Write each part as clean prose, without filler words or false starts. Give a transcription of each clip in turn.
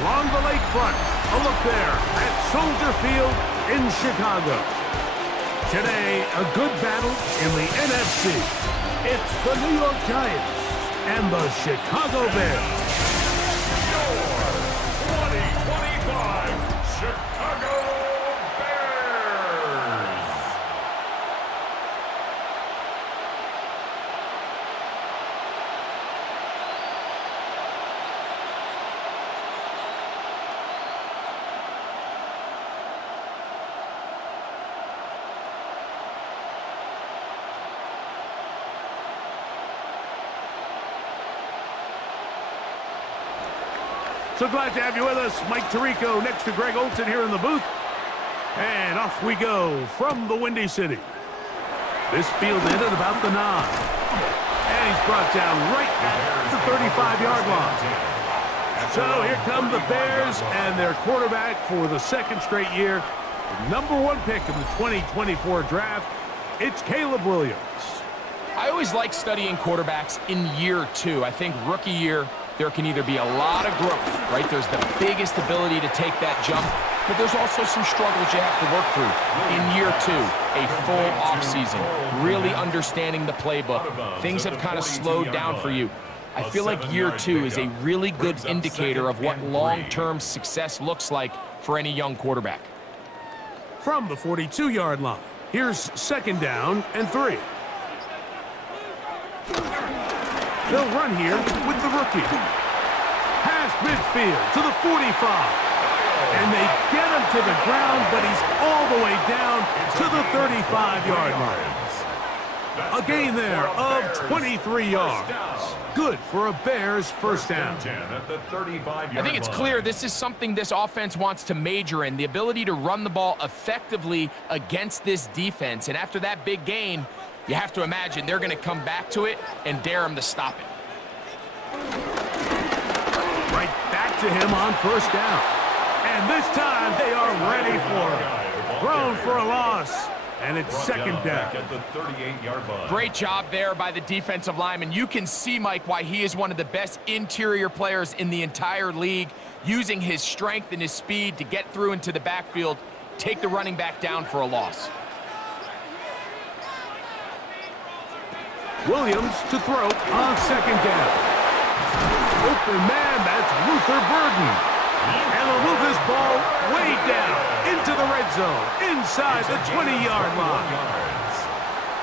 along the lakefront. A look there at Soldier Field in Chicago. Today, a good battle in the NFC. It's the New York Giants and the Chicago Bears. Your 2025 Chicago Bears. So glad to have you with us. Mike Tirico next to Greg Olson here in the booth. And off we go from the Windy City. This field ended about the 9. And he's brought down right at the 35-yard line. So here come the Bears and their quarterback for the second straight year. The #1 pick of the 2024 draft. It's Caleb Williams. I always like studying quarterbacks in year 2. I think rookie year, there can either be a lot of growth, right? There's the biggest ability to take that jump, but there's also some struggles you have to work through. In year 2, a full offseason, really understanding the playbook. Things have kind of slowed down for you. I feel like year 2 is a really good indicator of what long-term success looks like for any young quarterback. From the 42-yard line, here's 2nd down and 3. They'll run here with the rookie. Past midfield to the 45. And they get him to the ground, but he's all the way down to the 35-yard line. A gain there of 23 yards. Good for a Bears first down. I think it's clear this is something this offense wants to major in, the ability to run the ball effectively against this defense. And after that big gain, you have to imagine they're going to come back to it and dare him to stop it. Right back to him on first down. And this time they are ready for him. Thrown for a loss. And it's 2nd down. At the 38-yard line. Great job there by the defensive lineman. You can see, Mike, why he is one of the best interior players in the entire league, using his strength and his speed to get through into the backfield, take the running back down for a loss. Williams to throw on 2nd down. Open man, that's Luther Burden. And they'll move this ball way down into the red zone, inside the 20-yard line.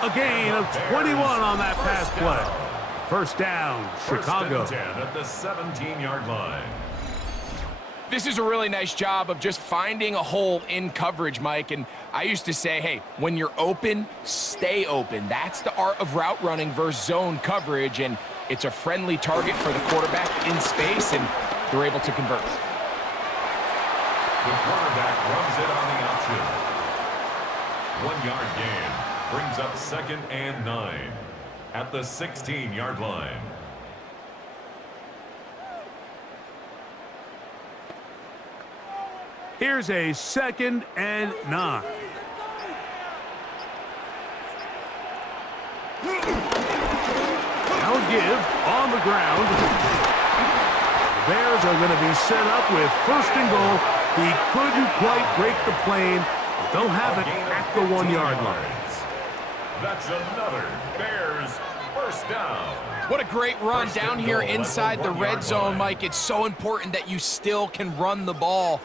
A gain of 21 on that pass play. First down, Chicago. 1st and 10 at the 17-yard line. This is a really nice job of just finding a hole in coverage, Mike. And I used to say, hey, when you're open, stay open. That's the art of route running versus zone coverage. And it's a friendly target for the quarterback in space, and they're able to convert. The quarterback runs it on the option. 1-yard gain brings up 2nd and 9 at the 16-yard line. Here's a 2nd and 9. Now give on the ground. The Bears are going to be set up with 1st and goal. He couldn't quite break the plane, but they'll have it at the 1-yard line. That's another Bears first down. What a great run down here inside the red zone, Mike. It's so important that you still can run the ball.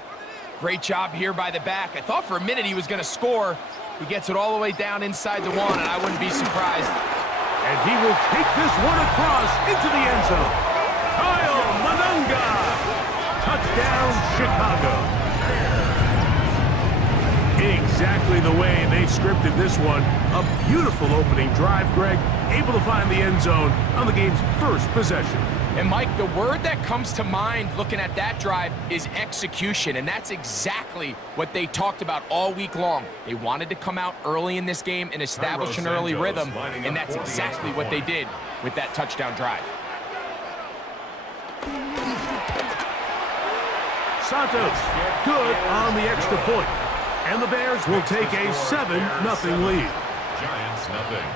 Great job here by the back. I thought for a minute he was going to score. He gets it all the way down inside the 1, and I wouldn't be surprised. And he will take this one across into the end zone. Kyle Manunga. Touchdown, Chicago. Exactly the way they scripted this one. A beautiful opening drive, Greg. Able to find the end zone on the game's first possession. And, Mike, the word that comes to mind looking at that drive is execution, and that's exactly what they talked about all week long. They wanted to come out early in this game and establish an early rhythm, and that's exactly what they did with that touchdown drive. Santos, good on the extra point. And the Bears will take a 7-0 lead. Giants nothing.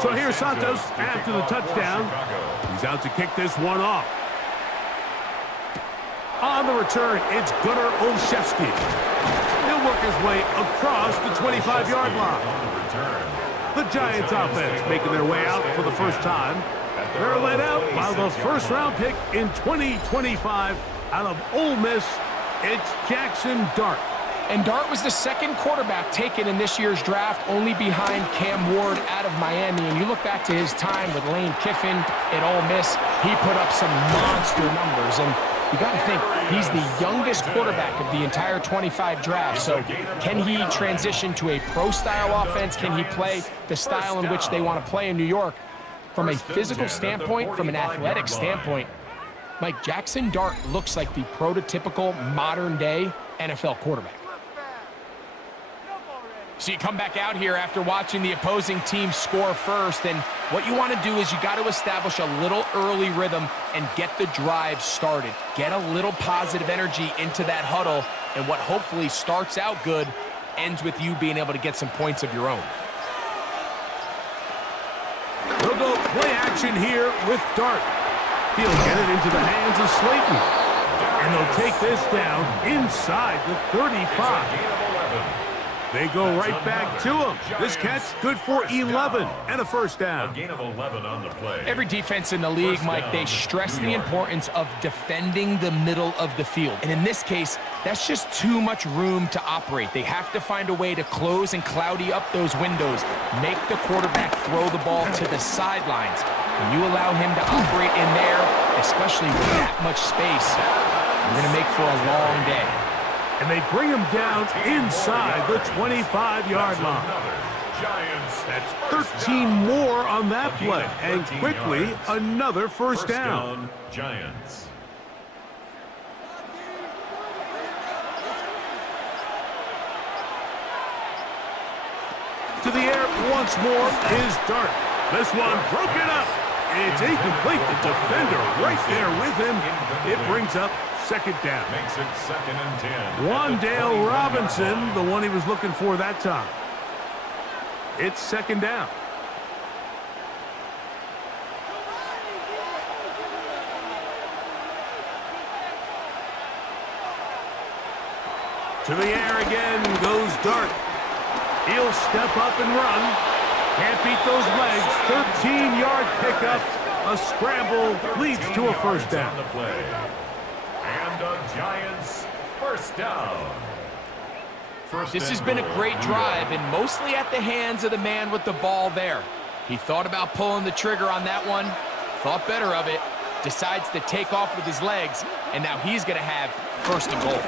So here's Santos after the touchdown. He's out to kick this one off. On the return, it's Gunnar Olszewski. He'll work his way across the 25-yard line. The Giants offense making their way out for the first time. They're led out by the first-round pick in 2025 out of Ole Miss. It's Jackson Dart. And Dart was the second quarterback taken in this year's draft, only behind Cam Ward out of Miami. And you look back to his time with Lane Kiffin at Ole Miss, he put up some monster numbers. And you got to think, he's the youngest quarterback of the entire 25 draft. So can he transition to a pro-style offense? Can he play the style in which they want to play in New York? From a physical standpoint, from an athletic standpoint, Mike, Jackson Dart looks like the prototypical modern-day NFL quarterback. So you come back out here after watching the opposing team score first, and what you want to do is you got to establish a little early rhythm and get the drive started. Get a little positive energy into that huddle, and what hopefully starts out good ends with you being able to get some points of your own. They'll go play action here with Dart. He'll get it into the hands of Slayton. And they'll take this down inside the 35. They go right back to him. This catch good for 11 and a first down. A gain of 11 on the play. Every defense in the league, Mike, they stress the importance of defending the middle of the field. And in this case, that's just too much room to operate. They have to find a way to close and cloudy up those windows, make the quarterback throw the ball to the sidelines. When you allow him to operate in there, especially with that much space, you're going to make for a long day. And they bring him down inside the 25-yard line. That's 13 more on that play. And quickly, another first down. Giants. To the air once more is Dart. This one broken up. It's incomplete. The defender right there with him. It brings up second down. Makes it 2nd and 10. Wandale Robinson, the one he was looking for that time. It's second down. To the air again goes Dart. He'll step up and run. Can't beat those legs. 13-yard pickup. A scramble leads to a first down. And a Giants first down. This has been a great drive, and mostly at the hands of the man with the ball there. He thought about pulling the trigger on that one, thought better of it, decides to take off with his legs, and now he's going to have first and goal.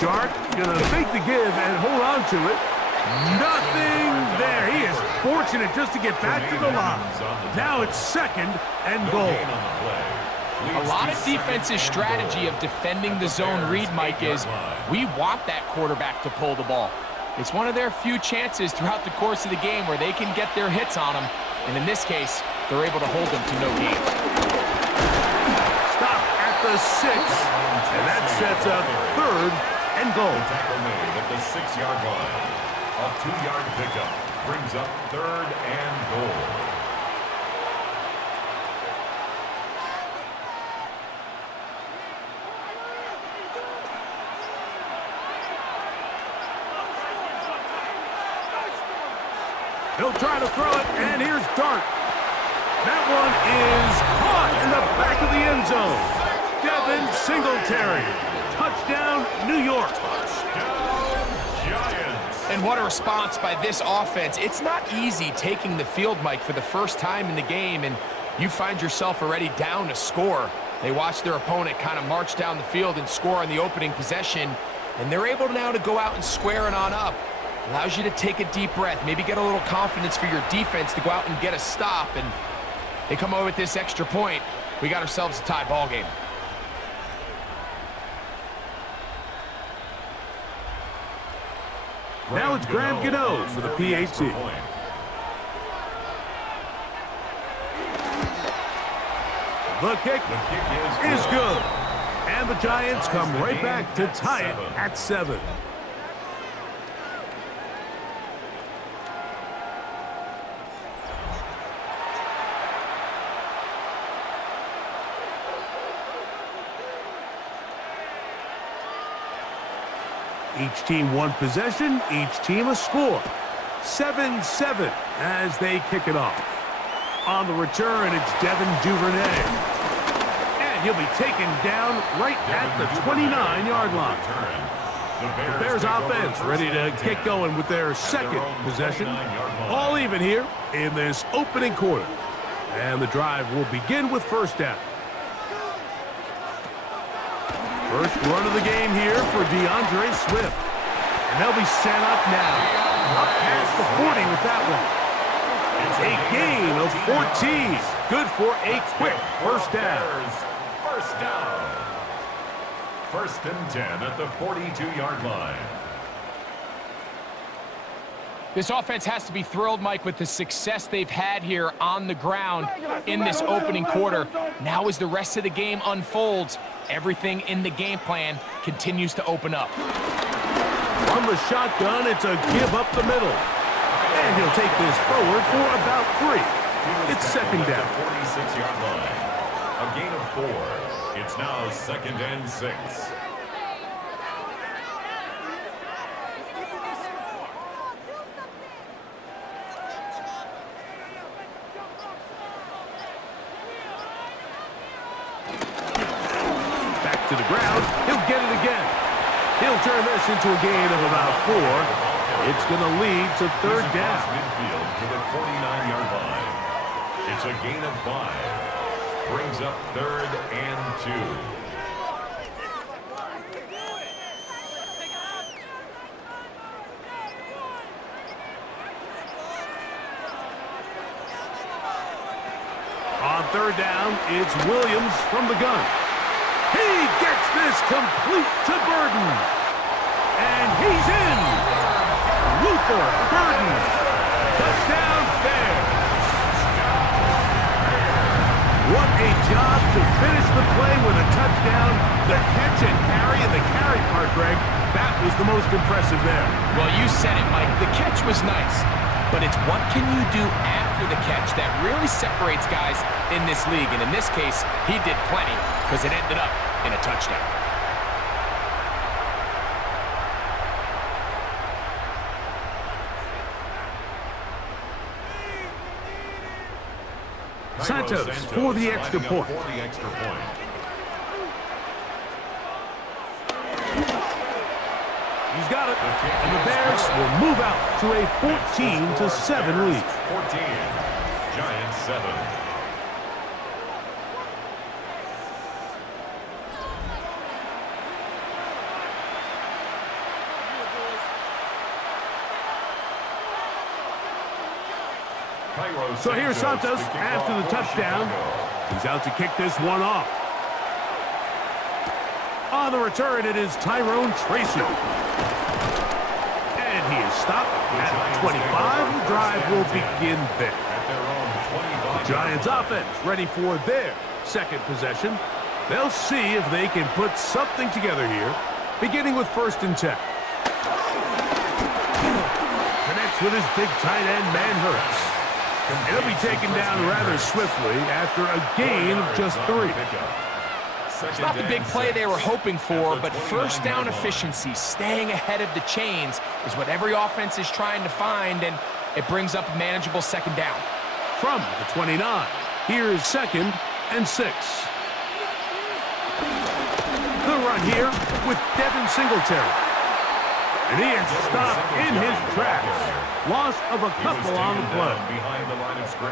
Dart going to fake the give and hold on to it. Nothing there. He is fortunate just to get back to the line. Now it's second and goal. A lot of defense's strategy of defending the zone read, Mike, is we want that quarterback to pull the ball. It's one of their few chances throughout the course of the game where they can get their hits on him. And in this case, they're able to hold them to no gain. Stop at the 6, and that sets up third and goal. Tackle made at the 6-yard line. A 2-yard pickup brings up third and goal. He'll try to throw it, and here's Dart. That one is caught in the back of the end zone. Devin Singletary. Touchdown, New York. And what a response by this offense. It's not easy taking the field, Mike, for the first time in the game, and you find yourself already down to score. They watch their opponent kind of march down the field and score on the opening possession, and they're able now to go out and square it on up. Allows you to take a deep breath, maybe get a little confidence for your defense to go out and get a stop, and they come over with this extra point. We got ourselves a tie ball game. Now it's Graham Gano for the PAT. The kick is good. And the Giants come right back to tie it at 7. Each team one possession, each team a score. 7-7 as they kick it off. On the return, it's Devin Duvernay. And he'll be taken down right at the 29-yard line. The Bears offense ready to get going with their second possession. All even here in this opening quarter. And the drive will begin with first down. First run of the game here for DeAndre Swift. And they'll be set up now. Up past the 40 with that one. It's a gain of 14. Good for a quick first down. First down. First and 10 at the 42-yard line. This offense has to be thrilled, Mike, with the success they've had here on the ground in this opening quarter. Now as the rest of the game unfolds, everything in the game plan continues to open up. From the shotgun, it's a give up the middle. And he'll take this forward for about 3. It's second down. 46-yard line. A gain of 4. It's now second and 6. Back to the ground. He'll get it again. He'll turn this into a gain of about 4. It's going to lead to third down. Midfield to the 49-yard line. It's a gain of 5. Brings up third and 2. On third down, it's Williams from the gun. He gets this complete to Burden. And he's in. Luther Burden. Touchdown Bears. What a job to finish the play with a touchdown. The catch and carry, and the carry part, Greg, that was the most impressive there. Well, you said it, Mike. The catch was nice, but it's what can you do after the catch that really separates guys in this league. And in this case, he did plenty because it ended up in a touchdown. Santos for the extra point. He's got it. And the Bears will move out to a 14-7 lead. 14. Giants 7. So here's Santos after the touchdown. He's out to kick this one off. On the return, it is Tyrone Tracy. And he is stopped at 25. The drive will begin there. The Giants offense ready for their second possession. They'll see if they can put something together here, beginning with first and 10. Connects with his big tight end, man Hurts. And he'll be taken down rather swiftly after a gain of just 3. It's not the big play they were hoping for, but first down efficiency, staying ahead of the chains, is what every offense is trying to find, and it brings up a manageable second down. From the 29, here's second and 6. The run here with Devin Singletary. And he is stopped in his tracks. Loss of a couple on the play.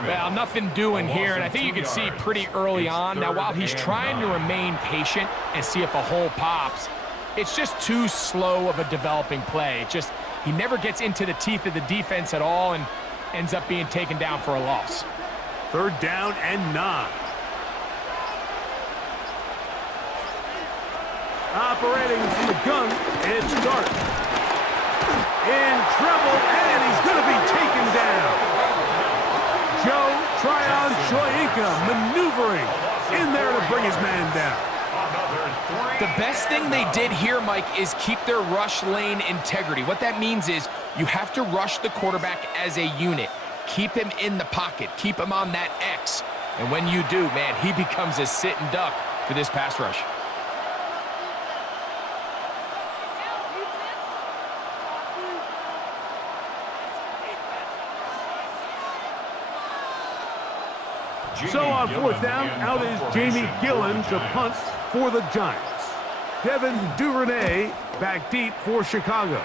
Well, nothing doing here, and I think you can see pretty early on. Now, while he's trying to remain patient and see if a hole pops, it's just too slow of a developing play. He never gets into the teeth of the defense at all and ends up being taken down for a loss. Third down and 9. Operating from the gun, it's Dart. In trouble, and he's going to be taken down. Joe Tryon-Shoyinka maneuvering in there to bring his man down. The best thing they did here, Mike, is keep their rush lane integrity. What that means is you have to rush the quarterback as a unit. Keep him in the pocket. Keep him on that X. And when you do, man, he becomes a sitting duck for this pass rush. So on fourth down, out is Jamie Gillen to punt for the Giants. Devin Duvernay back deep for Chicago.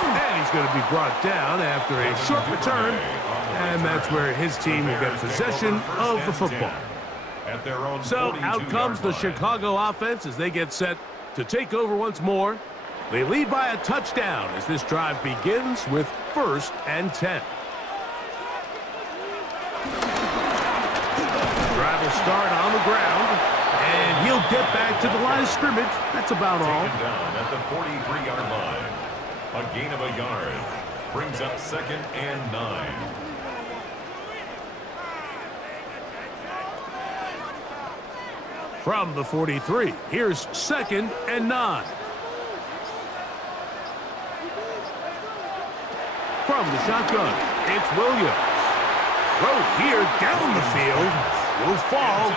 And he's going to be brought down after a short return. And that's where his team will get possession of the football. So out comes the Chicago offense as they get set to take over once more. They lead by a touchdown as this drive begins with 1st and 10. Drive will start on the ground, and he'll get back to the line of scrimmage. That's about all. Taken down at the 43-yard line. A gain of a yard brings up 2nd and 9. From the 43, here's 2nd and 9. From the shotgun, it's Williams. Throw here down the field. Will fall.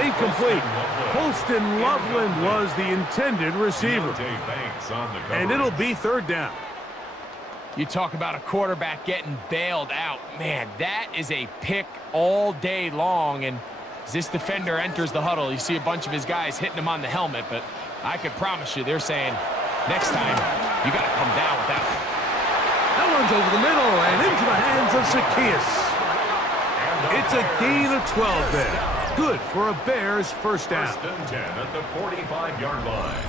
Incomplete. Colston Loveland was the intended receiver. And it'll be 3rd down. You talk about a quarterback getting bailed out. Man, that is a pick all day long. And as this defender enters the huddle, you see a bunch of his guys hitting him on the helmet. But I could promise you they're saying, next time, you got to come down with that one. That one's over the middle and into the hands of Zacchaeus. It's a gain of 12 there. Good for a Bears 1st down. 1st and 10 at the 45-yard line.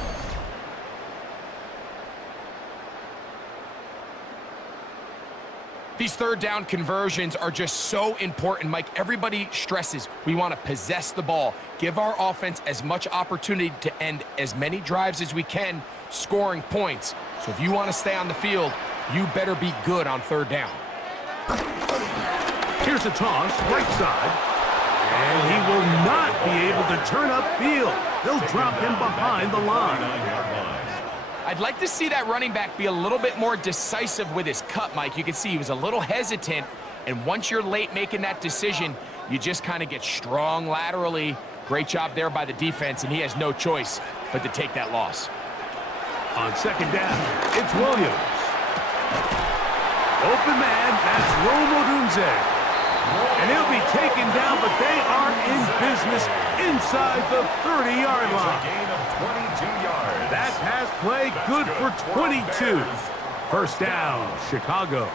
These 3rd down conversions are just so important, Mike. Everybody stresses we want to possess the ball, give our offense as much opportunity to end as many drives as we can, scoring points. So if you want to stay on the field, you better be good on 3rd down. Here's a toss, right side. And he will not be able to turn upfield. They'll drop him behind the line. I'd like to see that running back be a little bit more decisive with his cut, Mike. You can see he was a little hesitant, and once you're late making that decision, you just kind of get strong laterally. Great job there by the defense, and he has no choice but to take that loss. On 2nd down, it's Williams. Open man, that's Rome Odunze. And he'll be taken down, but they are in business inside the 30-yard line. Gain of 22 yards. That pass play good for 22. 1st down, Chicago.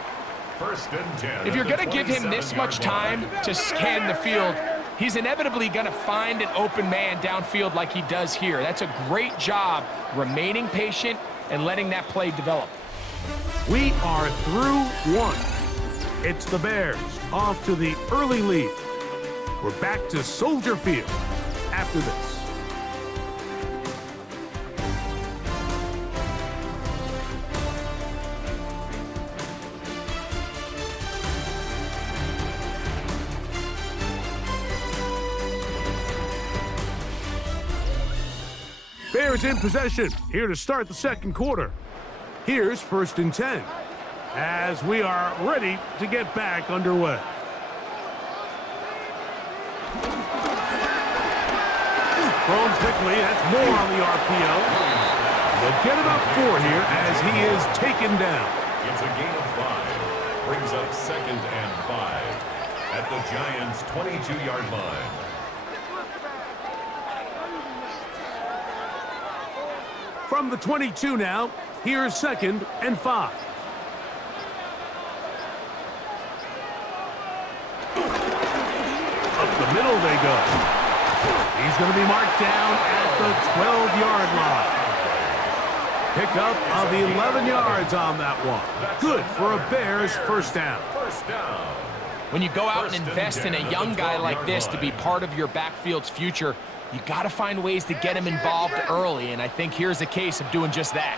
1st and 10. If you're going to give him this much time to scan the field, he's inevitably going to find an open man downfield like he does here. That's a great job remaining patient and letting that play develop. We are through 1. It's the Bears off to the early lead. We're back to Soldier Field after this. Bears in possession, here to start the 2nd quarter. Here's 1st and 10, as we are ready to get back underway. Thrown quickly, that's more on the RPO. They'll get it up 4 here as he is taken down. It's a gain of 5. Brings up 2nd and 5 at the Giants' 22-yard line. From the 22 now, here's 2nd and 5. Up the middle they go. He's going to be marked down at the 12-yard line. Pick up of 11 yards on that one. Good for a Bears 1st down. 1st down. When you go out and invest in a young guy like this to be part of your backfield's future, you got to find ways to get him involved early, and I think here's a case of doing just that.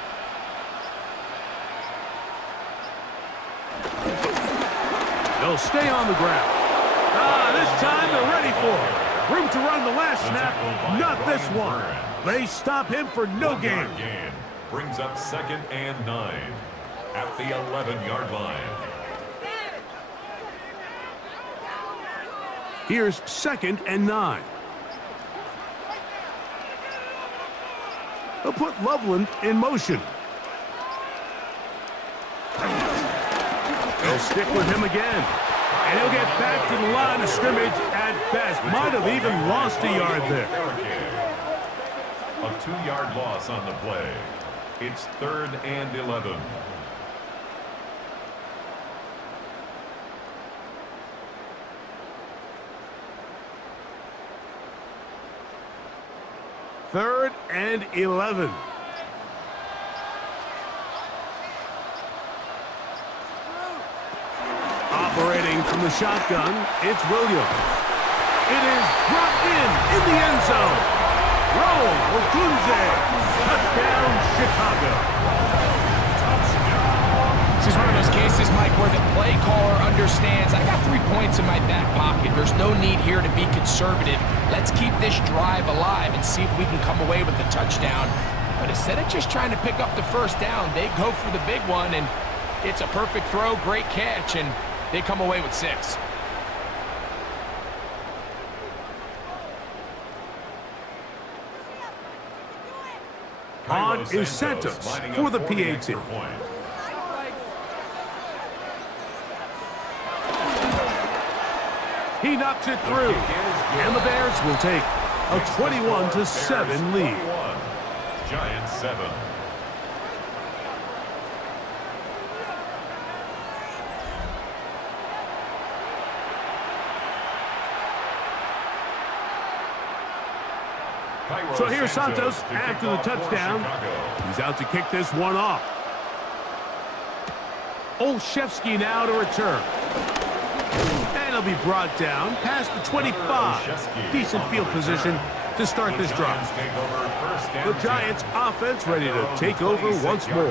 They'll stay on the ground. This time they're ready for it. Room to run the last snap, not this one. They stop him for no gain. Brings up 2nd and 9 at the 11-yard line. Here's 2nd and 9. They'll put Loveland in motion. They'll stick with him again. And he'll get back to the line of scrimmage at best. Might have even lost a yard there. A 2-yard loss on the play. It's 3rd and 11. Third and 11. Operating from the shotgun, it's Williams. It is brought in the end zone. Roll, Ogunze. Touchdown, Chicago. This is one of those cases, Mike, where the play caller understands, I got 3 points in my back pocket. There's no need here to be conservative. Let's keep this drive alive and see if we can come away with the touchdown. But instead of just trying to pick up the first down, they go for the big one, and it's a perfect throw, great catch, and they come away with 6. On is Santos for the PAT. He knocks it through, and the Bears will take a 21-7 lead. Giants 7. So here's Santos after the touchdown. He's out to kick this one off. Olszewski now to return. And he'll be brought down past the 25. Decent field position to start this drive. The Giants offense ready to take over once more.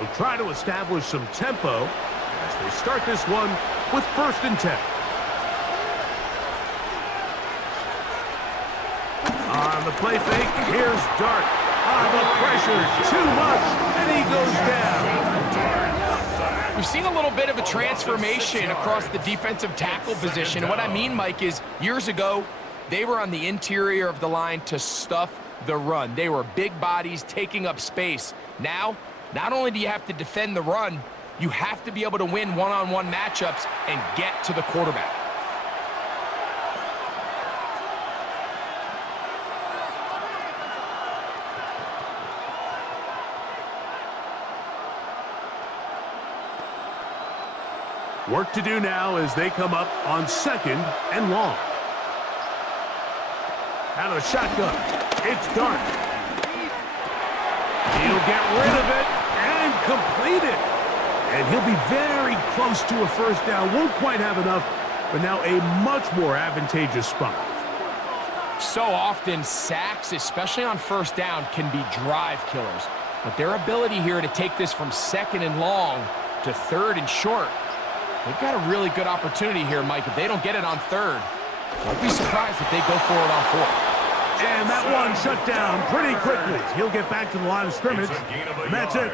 They'll try to establish some tempo as they start this one with 1st and 10. On the play fake, here's Dart. The pressure's too much, and he goes down. We've seen a little bit of a transformation across the defensive tackle position. And what I mean, Mike, is years ago, they were on the interior of the line to stuff the run. They were big bodies taking up space. Now, not only do you have to defend the run, you have to be able to win one-on-one matchups and get to the quarterback. Work to do now as they come up on 2nd and long. Out of the shotgun, it's Dart. He'll get rid of it and complete it. And he'll be very close to a first down. Won't quite have enough, but now a much more advantageous spot. So often, sacks, especially on first down, can be drive killers. But their ability here to take this from 2nd and long to 3rd and short, they've got a really good opportunity here, Mike. If they don't get it on 3rd, don't be surprised if they go for it on 4th. And that one shut down pretty quickly. He'll get back to the line of scrimmage. And that's it.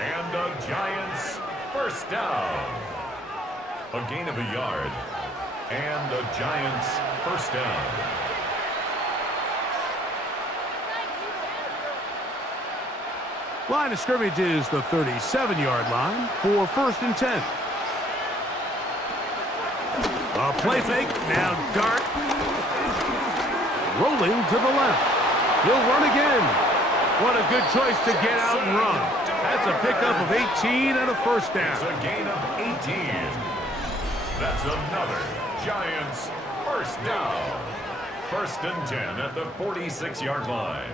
And the Giants first down. A gain of a yard. And the Giants first down. Line of scrimmage is the 37-yard line for 1st and 10. A play fake, now Dart. Rolling to the left. He'll run again. What a good choice to get out and run. That's a pickup of 18 and a first down. It's a gain of 18. That's another Giants first down. 1st and 10 at the 46-yard line.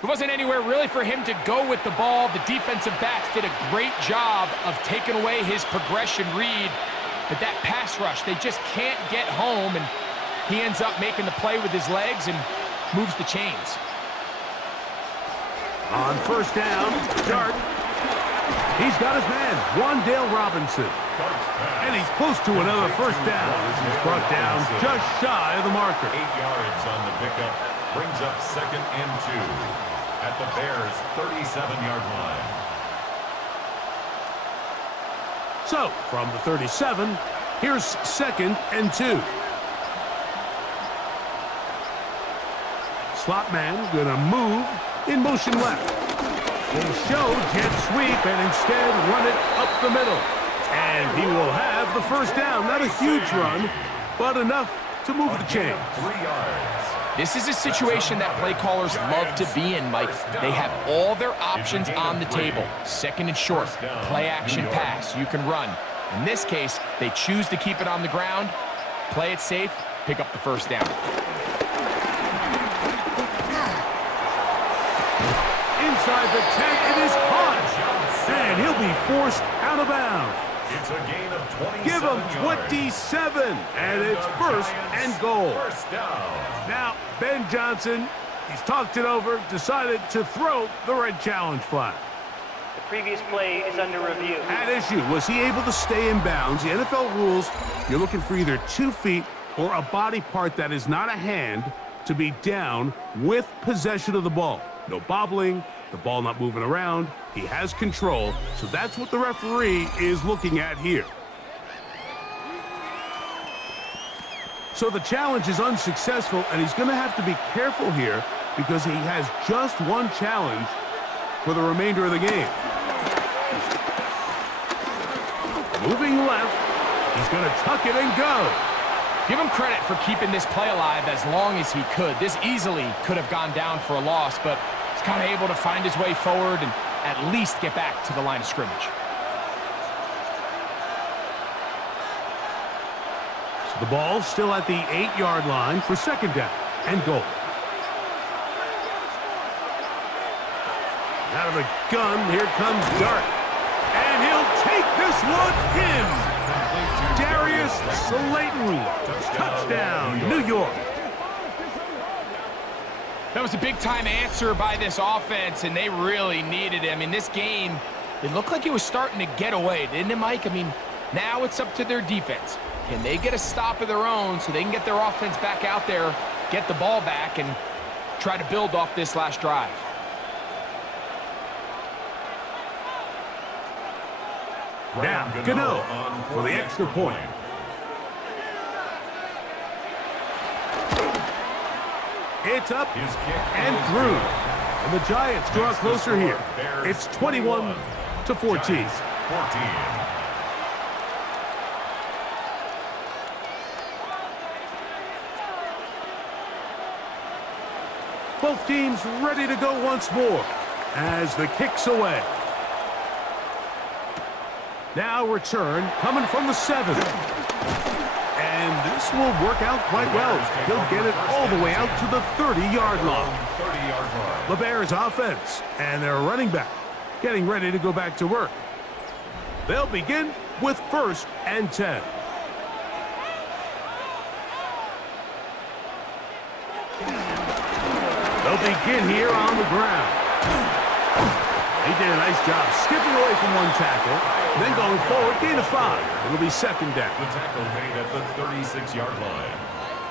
There wasn't anywhere really for him to go with the ball. The defensive backs did a great job of taking away his progression read. But that pass rush, they just can't get home, and he ends up making the play with his legs and moves the chains. On first down, Dart. He's got his man, Wan'Dale Robinson. And he's close to another first down as he's brought down just shy of the marker. 8 yards on the pickup brings up 2nd and 2 at the Bears' 37-yard line. So, from the 37, here's 2nd and 2. Slot man gonna move in motion left. They show jet sweep and instead run it up the middle. And he will have the first down. Not a huge run, but enough to move the chains. 3 yards. This is a situation that play callers love to be in, Mike. They have all their options on the table. Second and short, play action pass, you can run. In this case, they choose to keep it on the ground, play it safe, pick up the first down. Inside the 10, it is caught. And he'll be forced out of bounds. It's a gain of 27 Give him 27, and it's first and goal. First down. Now, Ben Johnson, he's talked it over, decided to throw the red challenge flag. The previous play is under review. At issue, was he able to stay in bounds? The NFL rules, you're looking for either 2 feet or a body part that is not a hand to be down with possession of the ball. No bobbling, the ball not moving around. He has control, so that's what the referee is looking at here. So the challenge is unsuccessful, and he's going to have to be careful here because he has just one challenge for the remainder of the game. Moving left, he's going to tuck it and go. Give him credit for keeping this play alive as long as he could. This easily could have gone down for a loss, but he's kind of able to find his way forward and at least get back to the line of scrimmage. So the ball still at the 8-yard line for second down and goal. Out of the gun, here comes Dart. And he'll take this one in. Darius Slayton, touchdown, New York. That was a big-time answer by this offense, and they really needed him. In this game, it looked like it was starting to get away, didn't it, Mike? I mean, now it's up to their defense. Can they get a stop of their own so they can get their offense back out there, get the ball back, and try to build off this last drive? Now, Gano for the extra point. It's up and through. And the Giants draw closer here. It's 21-14. Both teams ready to go once more as the kick's away. Now return coming from the 7. And this will work out quite well. He'll get it all the way out to the 30-yard line. The Bears offense and their running back getting ready to go back to work. They'll begin with 1st and 10. They'll begin here on the ground. He did a nice job skipping away from one tackle, then going forward, gain of 5. It'll be second down. The tackle made at the 36-yard line.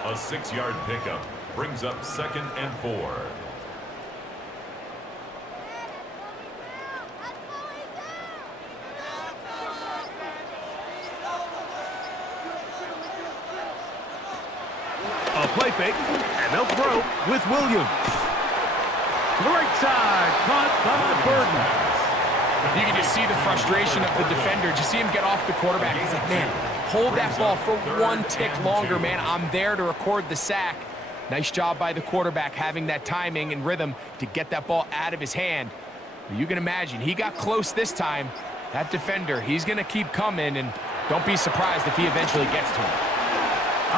A 6-yard pickup brings up 2nd and 4. A play fake, and they'll throw with Williams. To the right side, caught by Burton. You can just see the frustration of the defender. Just see him get off the quarterback. He's like, man, hold that ball for one tick longer, man. I'm there to record the sack. Nice job by the quarterback having that timing and rhythm to get that ball out of his hand. But you can imagine, he got close this time. That defender, he's going to keep coming, and don't be surprised if he eventually gets to him.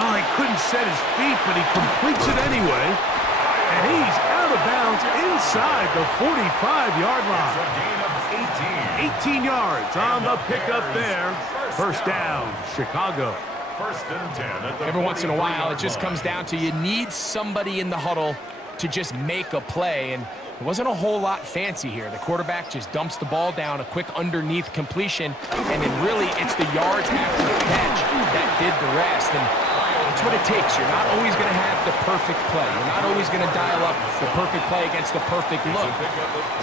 Oh, he couldn't set his feet, but he completes it anyway. And he's out of bounds inside the 45-yard line. 18 yards on the pickup there. First down, Chicago. 1st and 10 at the Every once in a while, it just comes down to you need somebody in the huddle to just make a play, and it wasn't a whole lot fancy here. The quarterback just dumps the ball down, a quick underneath completion, and then really it's the yards after the catch that did the rest. And that's what it takes. You're not always going to have the perfect play. You're not always going to dial up the perfect play against the perfect look.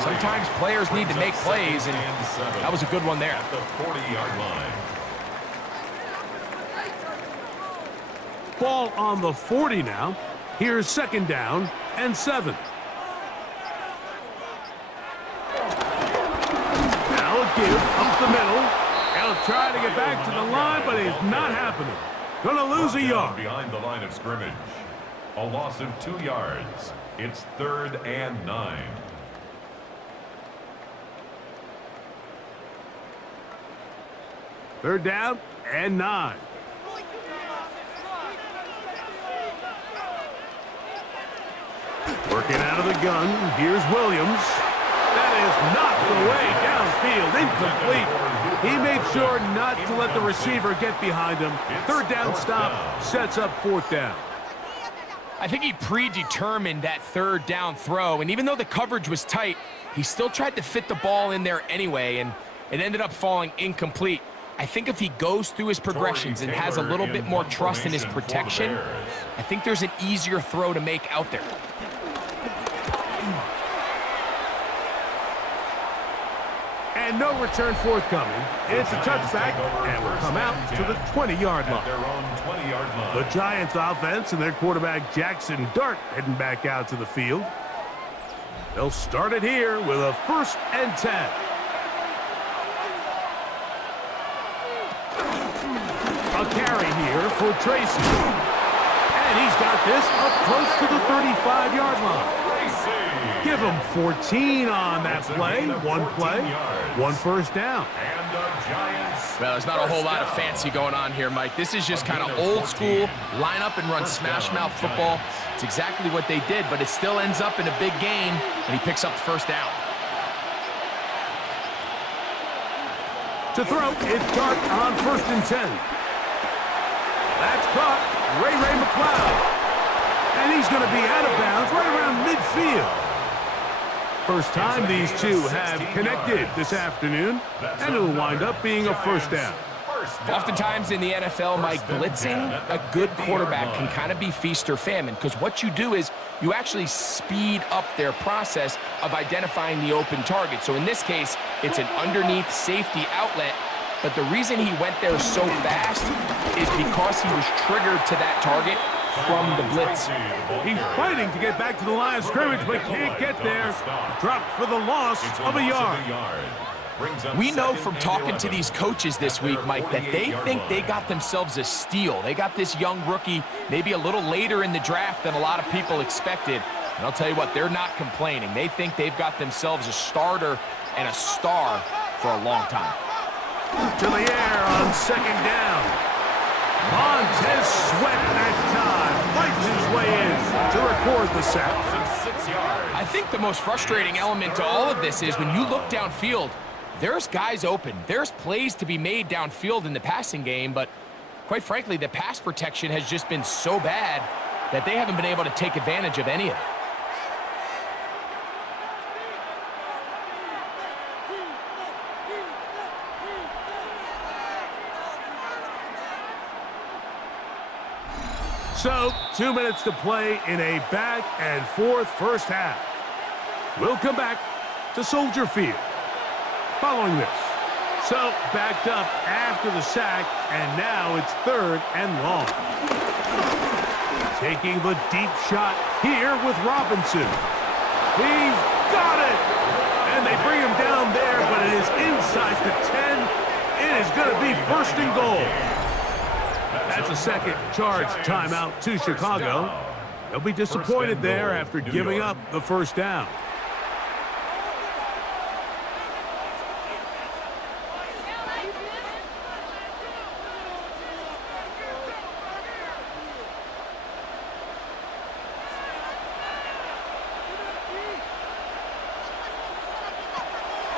Sometimes players need to make plays, and that was a good one there. At the 40-yard line. Ball on the 40 now. Here's second down and 7. Now a give up the middle. They'll try to get back to the line, but it's not happening. Gonna lose a yard. Behind the line of scrimmage. A loss of 2 yards. It's 3rd and 9. Third down and 9. Working out of the gun. Here's Williams. That is knocked away downfield. Incomplete. He made sure not to let the receiver get behind him. Third down stop sets up 4th down. I think he predetermined that third down throw, and even though the coverage was tight, he still tried to fit the ball in there anyway, and it ended up falling incomplete. I think if he goes through his progressions and has a little bit more trust in his protection, I think there's an easier throw to make out there. And no return forthcoming. It's a touchback, and will come out to the 20-yard line. Their own 20-yard line. The Giants offense and their quarterback Jackson Dart heading back out to the field. They'll start it here with a 1st and 10. A carry here for Tracy. And he's got this up close to the 35-yard line. Give him 14 on that play. 1 play, 1 first down. And the Giants. Well, there's not a whole lot of fancy going on here, Mike. This is just kind of old school, line up and run smash mouth football. It's exactly what they did, but it still ends up in a big gain, and he picks up the 1st down. To throw, it's Dart on 1st and 10. That's caught. Ray McLeod. And he's going to be out of bounds right around midfield. First time these two have connected this afternoon, and it'll wind up being a 1st down. Oftentimes in the NFL, Mike, blitzing a good quarterback can kind of be feast or famine, because what you do is you actually speed up their process of identifying the open target. So in this case, it's an underneath safety outlet, but the reason he went there so fast is because he was triggered to that target from the blitz. He's fighting to get back to the line of scrimmage, but can't get there. Dropped for the loss of a yard. We know from talking to these coaches this week, Mike, that they think they got themselves a steal. They got this young rookie maybe a little later in the draft than a lot of people expected. And I'll tell you what, they're not complaining. They think they've got themselves a starter and a star for a long time. To the air on 2nd down. Montez Sweat that time fights his way in to record the sack. I think the most frustrating element to all of this is when you look downfield, there's guys open. There's plays to be made downfield in the passing game, but quite frankly, the pass protection has just been so bad that they haven't been able to take advantage of any of it. So, 2 minutes to play in a back-and-forth first half. We'll come back to Soldier Field following this. So, backed up after the sack, and now it's 3rd and long. Taking the deep shot here with Robinson. He's got it! And they bring him down there, but it is inside the 10. It is going to be 1st and goal. That's a second charge timeout to Chicago. They'll be disappointed there after giving up the 1st down.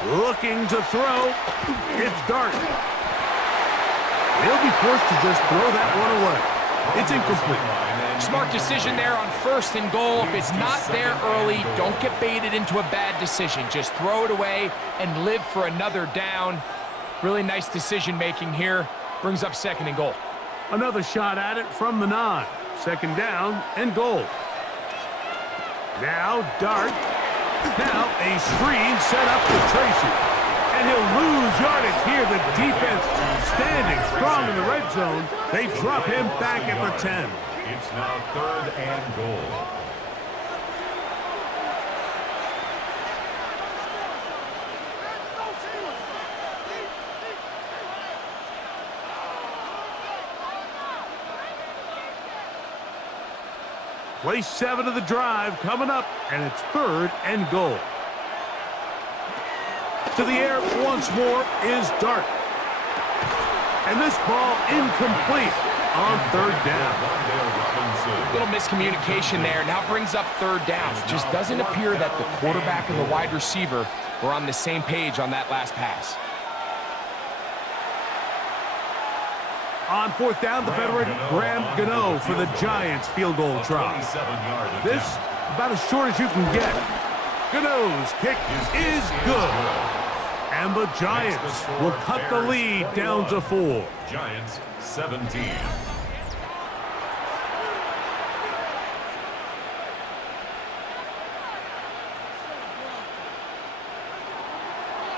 Looking to throw. It's Dart. He'll be forced to just throw that one away. It's incomplete. Smart decision there on 1st and goal. If it's not there early, don't get baited into a bad decision. Just throw it away and live for another down. Really nice decision making here. Brings up 2nd and goal. Another shot at it from the 9. 2nd down and goal. Now Dart. Now a screen set up to Tracy. And he'll lose yardage here. The defense standing strong in the red zone. They drop him back at the 10. It's now 3rd and goal. Play 7 of the drive coming up, and it's 3rd and goal. To the air once more is Dart. And this ball incomplete on 3rd down. Little miscommunication there. Now brings up 3rd down. It just doesn't appear that the quarterback and the wide receiver were on the same page on that last pass. On 4th down, the veteran Graham Gano for the Giants field goal try. This about as short as you can get. Gano's kick is good. And the Giants will cut the lead down to 4. Giants 17.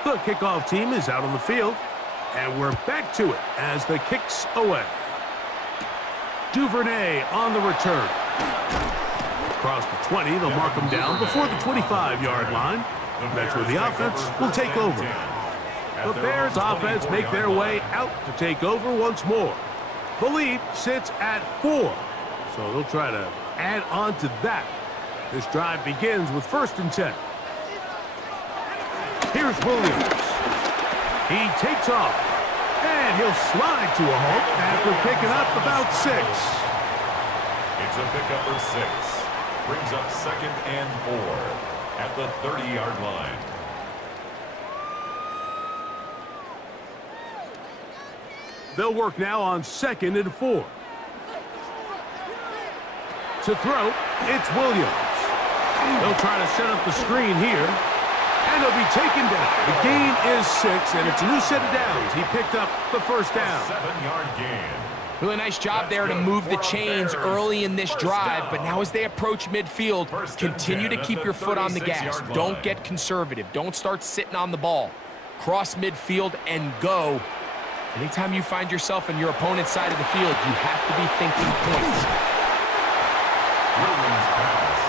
The kickoff team is out on the field. And we're back to it as the kick's away. Duvernay on the return. Across the 20, they'll mark him down before the 25-yard line. That's where the offense will take over. The Bears offense make their way out to take over once more. The lead sits at 4, so they'll try to add on to that. This drive begins with 1st and 10. Here's Williams. He takes off, and he'll slide to a halt after picking up about 6. It's a pickup of 6. Brings up 2nd and 4 at the 30-yard line. They'll work now on 2nd and 4. To throw, it's Williams. They'll try to set up the screen here. And he'll be taken down. The gain is 6, and it's a new set of downs. He picked up the 1st down. 7-yard gain. Really nice job there to move the chains early in this drive, but now as they approach midfield, continue to keep your foot on the gas. Don't get conservative. Don't start sitting on the ball. Cross midfield and go. Anytime you find yourself on your opponent's side of the field, you have to be thinking points. Williams pass.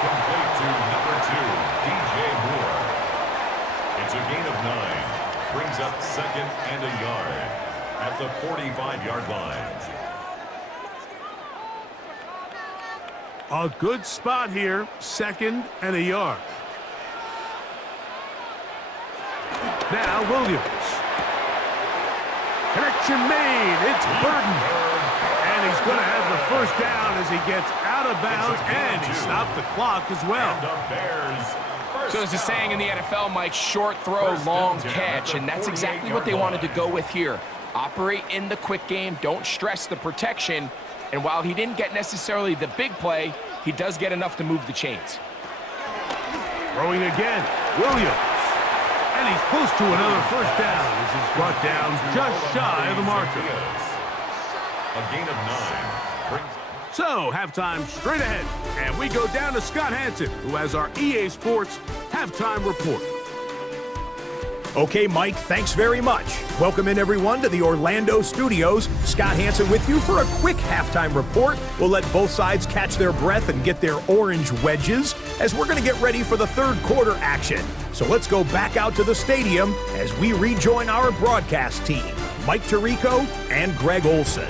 Complete to number 2, DJ Moore. It's a gain of 9. Brings up 2nd and a yard at the 45-yard line. A good spot here, 2nd and a yard. Now Williams. Connection made. It's Burton. And he's going to have the 1st down as he gets out of bounds, and he stopped the clock as well. And the Bears. So there's a saying in the NFL, Mike, short throw, long catch, and that's exactly what they wanted to go with here. Operate in the quick game, don't stress the protection, and while he didn't get necessarily the big play, he does get enough to move the chains. Throwing again, Williams. And he's close to another 1st down as he's brought down just shy of the marker. A gain of 9 brings. So, halftime straight ahead, and we go down to Scott Hansen, who has our EA Sports halftime report. Okay, Mike, thanks very much. Welcome in, everyone, to the Orlando studios. Scott Hansen with you for a quick halftime report. We'll let both sides catch their breath and get their orange wedges as we're going to get ready for the 3rd quarter action. So let's go back out to the stadium as we rejoin our broadcast team, Mike Tirico and Greg Olson.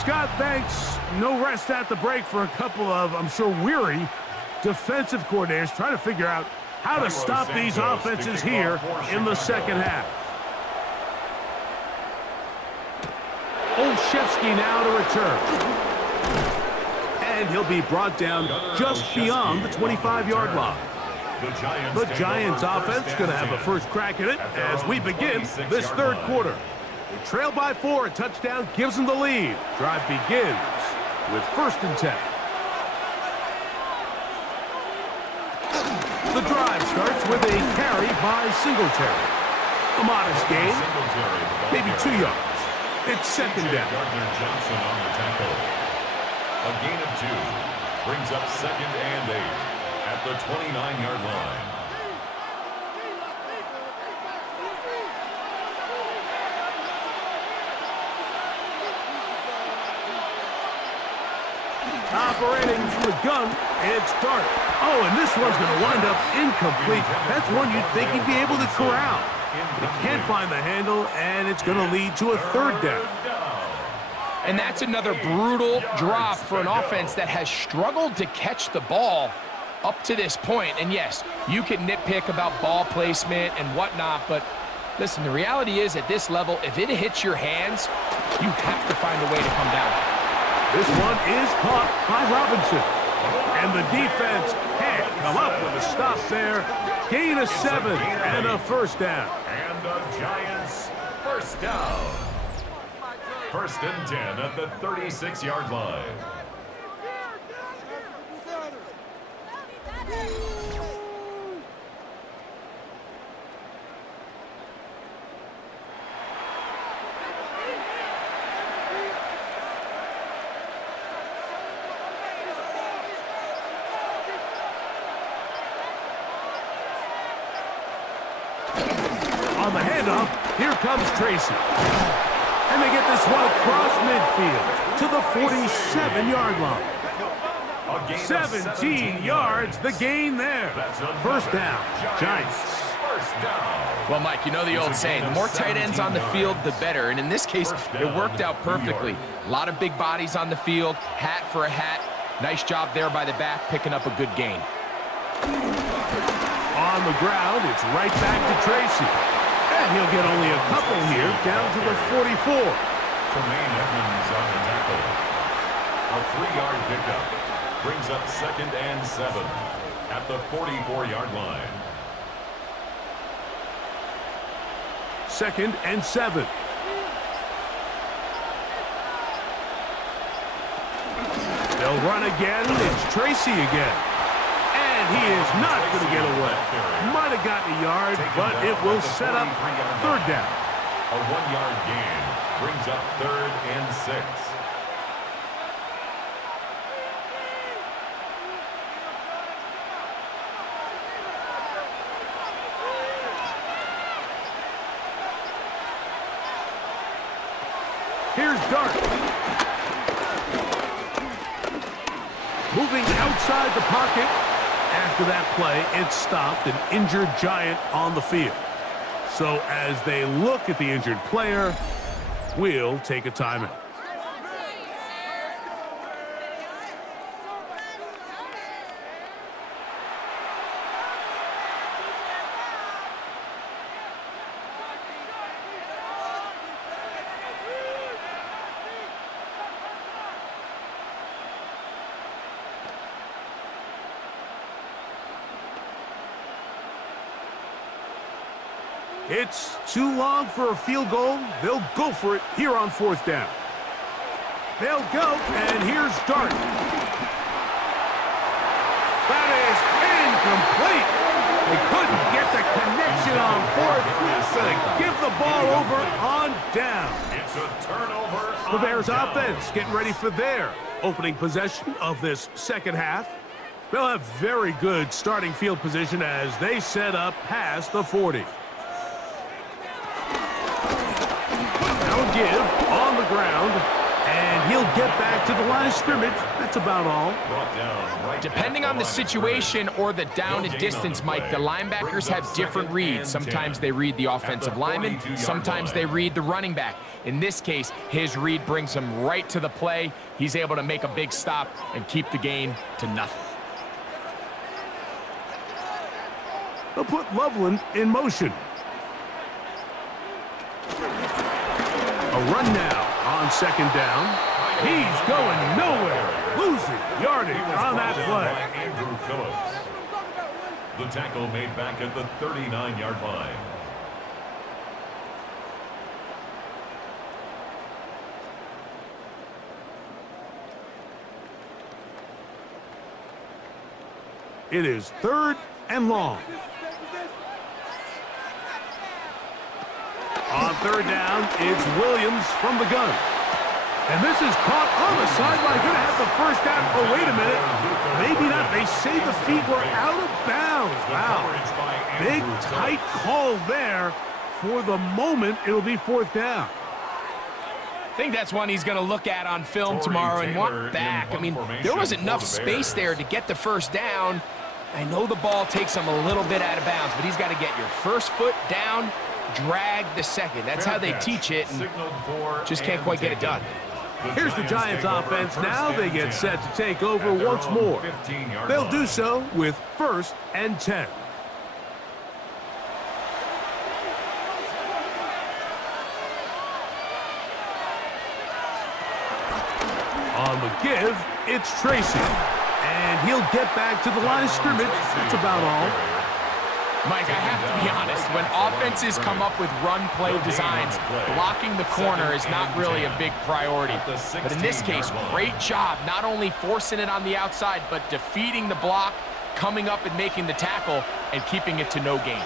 Scott, thanks. No rest at the break for a couple of, I'm sure, weary defensive coordinators trying to figure out how to stop these offenses here in the 2nd half. Olszewski now to return. And he'll be brought down just beyond the 25-yard line. The Giants offense going to have a 1st crack at it as we begin this 3rd quarter. They trail by 4. A touchdown gives them the lead. Drive begins with 1st and 10. The drive starts with a carry by Singletary. A modest gain, maybe 2 yards. It's 2nd down. Johnson on the tackle. A gain of 2 brings up 2nd and 8 at the 29-yard line. Operating from the gun, it's Dart. Oh, and this one's going to wind up incomplete. That's one you'd think he'd be able to corral. He can't find the handle, and it's going to lead to a third down. And that's another brutal drop for an offense that has struggled to catch the ball up to this point. And yes, you can nitpick about ball placement and whatnot, but listen, the reality is at this level, if it hits your hands, you have to find a way to come down. This one is caught by Robinson. And the defense can't come up with a stop there. Gain of 7 and a first down. And the Giants first down. First and 10 at the 36-yard line. On the handoff, here comes Tracy. And they get this one across midfield to the 47-yard line. 17 yards, the gain there. First down, Giants. Well, Mike, you know the old saying, the more tight ends on the field, the better. And in this case, it worked out perfectly. A lot of big bodies on the field, hat for a hat. Nice job there by the back, picking up a good gain. On the ground, it's right back to Tracy. And he'll get only a couple here, down to the 44. Tremaine Edmonds on the tackle. A 3-yard pickup brings up 2nd and 7 at the 44-yard line. 2nd and 7. They'll run again. It's Tracy again. And he is not going to get away. Might have gotten a yard, but it will set up third down. A 1-yard gain brings up 3rd and 6. Here's Dart. Moving outside the pocket. After that play, it stopped an injured Giant on the field. So as they look at the injured player, we'll take a timeout. It's too long for a field goal. They'll go for it here on 4th down. They'll go, and here's Dart. That is incomplete. They couldn't get the connection on 4th. Going to give the ball over on down. It's a turnover. The Bears offense getting ready for their opening possession of this second half. They'll have very good starting field position as they set up past the 40. Give on the ground, and he'll get back to the line of scrimmage. That's about all. Depending on the situation or the down and distance, Mike, the linebackers have different reads. Sometimes they read the offensive lineman, sometimes they read the running back. In this case, his read brings him right to the play. He's able to make a big stop and keep the gain to nothing. They'll put Loveland in motion. A run now on 2nd down. He's going nowhere. Losing yardage on that play. Andrew Phillips. The tackle made back at the 39-yard line. It is 3rd and long. On 3rd down, it's Williams from the gun. And this is caught on the sideline. Going to have the first down. Oh, wait a minute. Maybe not. They say the feet were out of bounds. Wow. Big, tight call there. For the moment, it'll be 4th down. I think that's one he's going to look at on film tomorrow and want back. I mean, there wasn't enough space there to get the first down. I know the ball takes him a little bit out of bounds, but he's got to get your first foot down, drag the second. That's how they teach it, and just can't quite get it done. Here's the Giants offense. Now they get set to take over once more. They'll do so with 1st and 10. On the give, it's Tracy. And he'll get back to the line of scrimmage. That's about all. Mike, I have to be honest. When offenses come up with run-play designs, blocking the corner is not really a big priority. But in this case, great job not only forcing it on the outside, but defeating the block, coming up and making the tackle, and keeping it to no gain.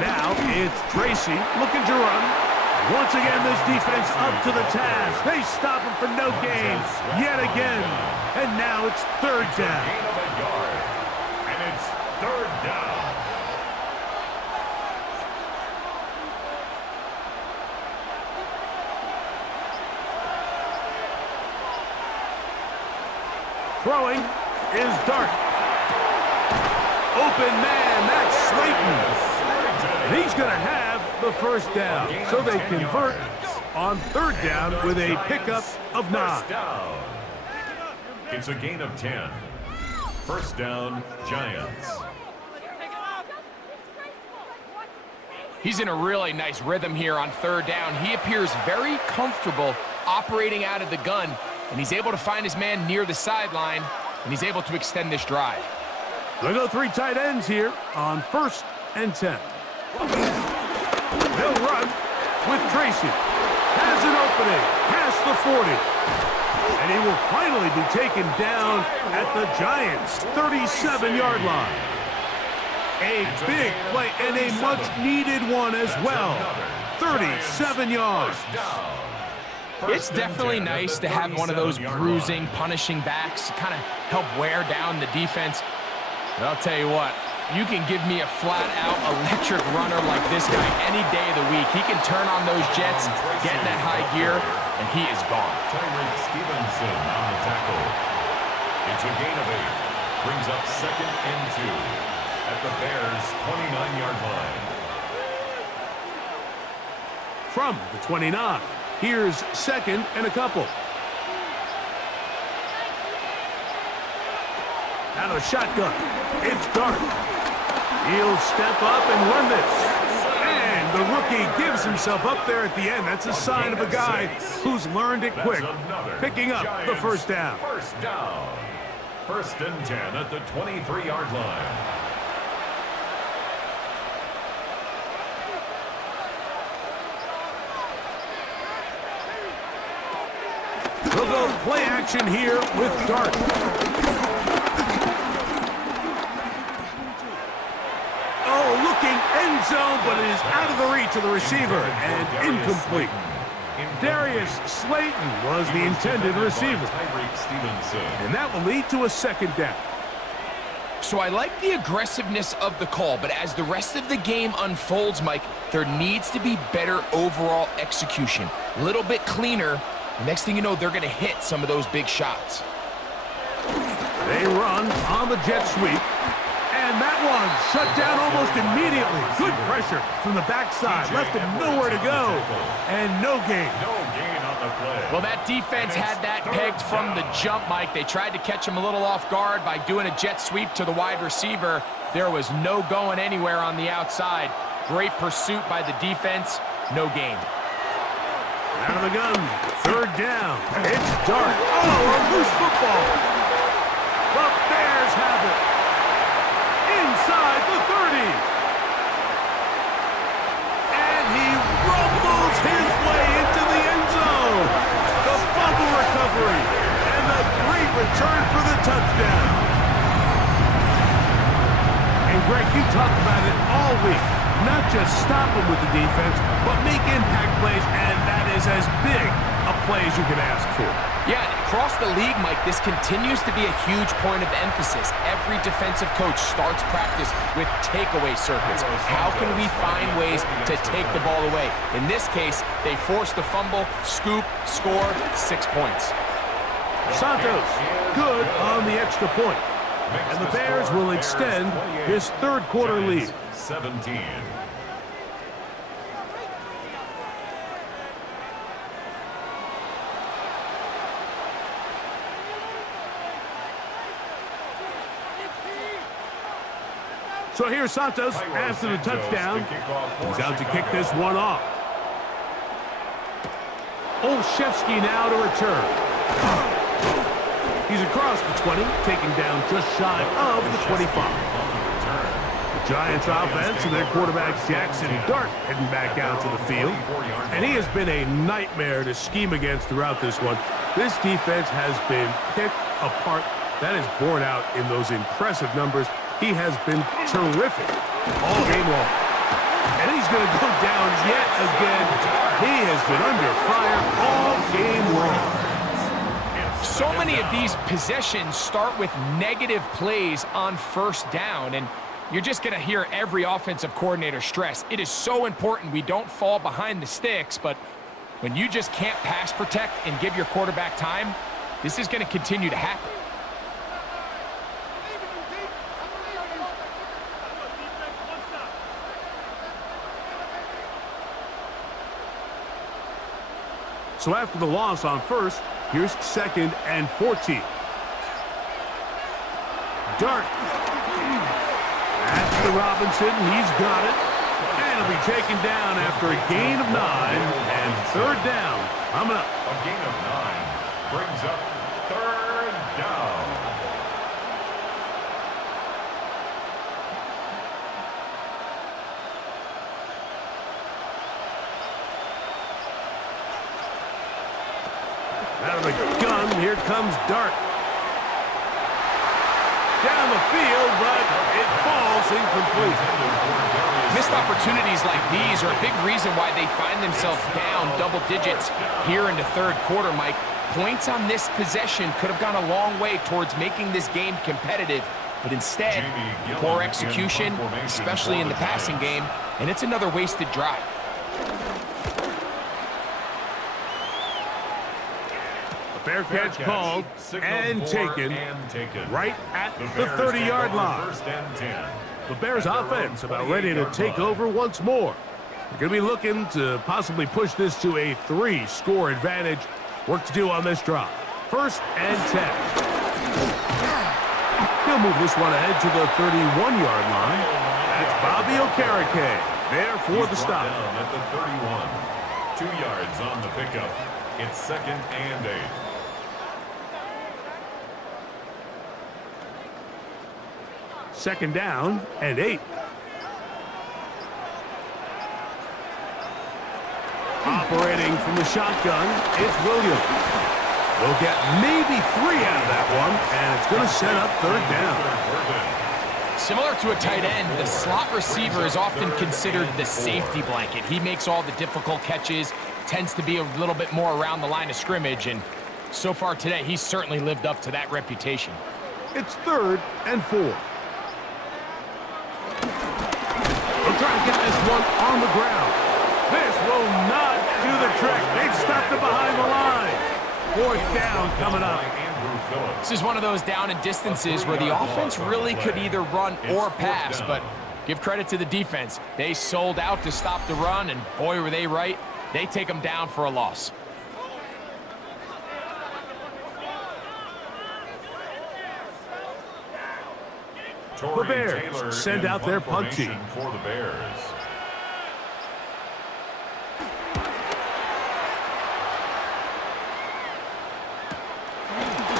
Now it's Tracy looking to run. Once again, this defense up to the task. They stop him for no gain yet again. And now it's 3rd down. Gain of a yard. And it's 3rd down. Throwing is Dart. Open man, that's Slayton. And he's going to have the first down. So they convert on 3rd down with a pickup of 9. It's a gain of 10. 1st down, Giants. He's in a really nice rhythm here on 3rd down. He appears very comfortable operating out of the gun, and he's able to find his man near the sideline, and he's able to extend this drive. They'll go 3 tight ends here on 1st and 10. They'll run with Tracy. Has an opening past the 40. And he will finally be taken down at the Giants' 37-yard line. A big play and a much-needed one as well. 37 yards. It's definitely nice to have one of those bruising, punishing backs to kind of help wear down the defense. But I'll tell you what, you can give me a flat-out electric runner like this guy any day of the week. He can turn on those jets, get in that high gear, and he is gone. Stevenson on the tackle. It's a gain of 8. Brings up 2nd and 2 at the Bears' 29-yard line. From the 29, here's 2nd and a couple. Out of the shotgun, it's Dart. He'll step up and run this. And the rookie gives himself up there at the end. That's a sign of a guy who's learned it quick, picking up the 1st down. 1st down. 1st and 10 at the 23-yard line. They'll go play action here with Dart. Looking end zone, but it is out of the reach of the receiver and incomplete. Darius Slayton was the intended receiver. And that will lead to a 2nd down. So I like the aggressiveness of the call, but as the rest of the game unfolds, Mike, there needs to be better overall execution. A little bit cleaner. Next thing you know, they're going to hit some of those big shots. They run on the jet sweep. And that one shut down almost immediately. Good pressure from the backside. Left him nowhere to go. And no gain. No gain on the play. Well, that defense had that pegged from the jump, Mike. They tried to catch him a little off guard by doing a jet sweep to the wide receiver. There was no going anywhere on the outside. Great pursuit by the defense. No gain. Out of the gun. 3rd down. It's Dart. Oh, a loose football. The Bears have it. Inside the 30. And he rumbles his way into the end zone. The fumble recovery. And the great return for the touchdown. And Greg, you talked about it all week. Not just stop him with the defense, but make impact plays, and that is as big a plays you can ask for. Yeah, and across the league, Mike, this continues to be a huge point of emphasis. Every defensive coach starts practice with takeaway circuits. How can we find ways to take the ball away? In this case, they force the fumble, scoop, score, 6 points. Santos, good on the extra point. And the Bears will extend this third quarter lead. 17. So here's Santos after the touchdown. He's out to kick this one off. Olszewski now to return. He's across the 20, taken down just shy of the 25. The Giants offense and their quarterback Jackson Dart heading back out to the field. And he has been a nightmare to scheme against throughout this one. This defense has been picked apart. That is borne out in those impressive numbers. He has been terrific all game long. And he's going to go down yet again. He has been under fire all game long. So many of these possessions start with negative plays on first down, and you're just going to hear every offensive coordinator stress. It is so important we don't fall behind the sticks, but when you just can't pass protect and give your quarterback time, this is going to continue to happen. So after the loss on first, here's 2nd and 14. Dart. That's to Robinson. He's got it. And he'll be taken down after a gain of 9 and third down. Coming up. A gain of 9 brings up third down. Out of the gun, here comes Dart. Down the field, but it falls incomplete. Missed opportunities like these are a big reason why they find themselves down double digits here in the third quarter, Mike. Points on this possession could have gone a long way towards making this game competitive, but instead, poor execution, especially in the passing game, and it's another wasted drive. Fair catch called and taken right at the 30-yard line. The Bears offense about ready to take over once more. They're going to be looking to possibly push this to a 3-score advantage. Work to do on this drive. 1st and 10. He'll move this one ahead to the 31-yard line. That's Bobby Okereke there for the stop. Down at the 31. 2 yards on the pickup. It's 2nd and 8. Second down and 8. Operating from the shotgun, it's Williams. They'll get maybe 3 out of that one, and it's going to set up third down. Similar to a tight end, the slot receiver is often considered the safety blanket. He makes all the difficult catches, tends to be a little bit more around the line of scrimmage, and so far today, he's certainly lived up to that reputation. It's 3rd and 4. They'll try to get this one on the ground. This will not do the trick. They've stopped it behind the line. 4th down coming up. This is one of those down and distances where the offense really could either run or pass, but give credit to the defense. They sold out to stop the run, and boy, were they right. They take them down for a loss. The Bears send out their punt team. For the Bears.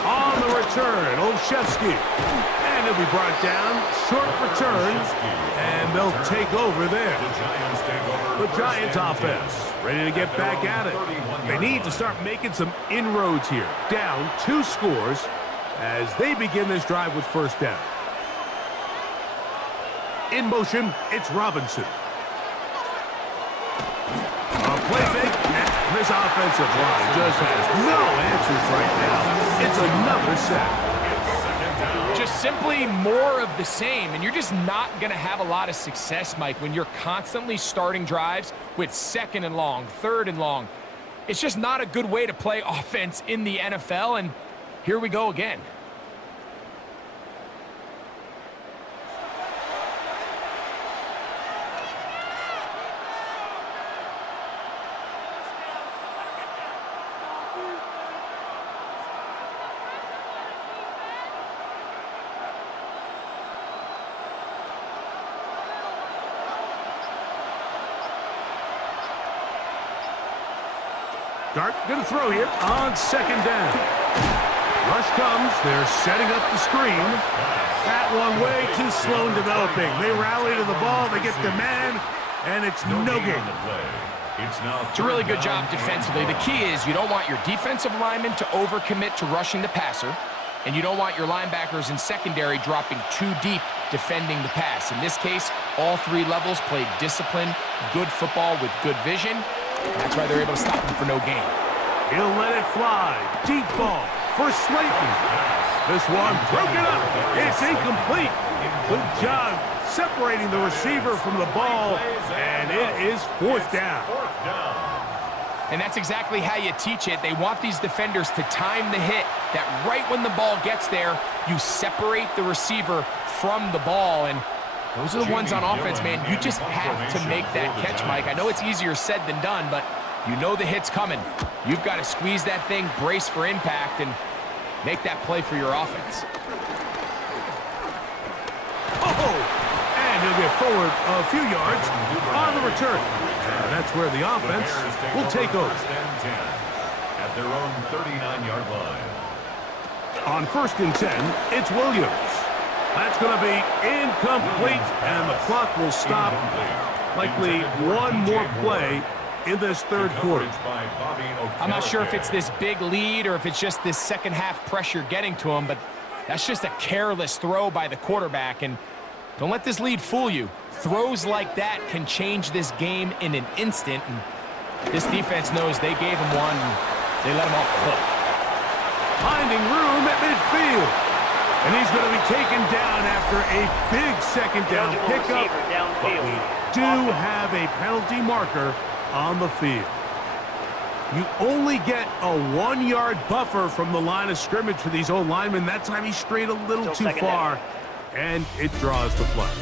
On the return, Olszewski. And he'll be brought down. Short return. And they'll take over there. The Giants offense ready to get back at it. They need to start making some inroads here. Down 2 scores as they begin this drive with 1st down. In motion, it's Robinson. A play fake. This offensive line just has no answers right now. It's another sack. Just simply more of the same, and you're just not going to have a lot of success, Mike, when you're constantly starting drives with 2nd and long, 3rd and long. It's just not a good way to play offense in the NFL, and here we go again. Dart going to throw here on 2nd down. Rush comes. They're setting up the screen. That one way too slow in developing. They rally to the ball. They get the man, and it's no gain. It's a really good job defensively. The key is you don't want your defensive linemen to overcommit to rushing the passer, and you don't want your linebackers in secondary dropping too deep defending the pass. In this case, all 3 levels played disciplined, good football with good vision. That's why they're able to stop him for no gain. He'll let it fly. Deep ball for Slayton. This one broken up. It's incomplete. Good job separating the receiver from the ball, and it is 4th down. And that's exactly how you teach it. They want these defenders to time the hit, that right when the ball gets there, you separate the receiver from the ball. And those are the ones on offense, man. You just have to make that catch, Mike. I know it's easier said than done, but you know the hit's coming. You've got to squeeze that thing, brace for impact, and make that play for your offense. Oh! And he'll get forward a few yards on the return. And that's where the offense will take over. At their own 39-yard line. On 1st and 10, it's Williams. That's going to be incomplete, and the clock will stop. Likely one more play in this 3rd quarter. I'm not sure if it's this big lead or if it's just this second-half pressure getting to him, but that's just a careless throw by the quarterback. And don't let this lead fool you. Throws like that can change this game in an instant, and this defense knows they gave him one, and they let him off the hook. Finding room at midfield. And he's going to be taken down after a big 2nd down pickup. But we do have a penalty marker on the field. You only get a 1-yard buffer from the line of scrimmage for these old linemen. That time he strayed a little too far, and it draws the flag.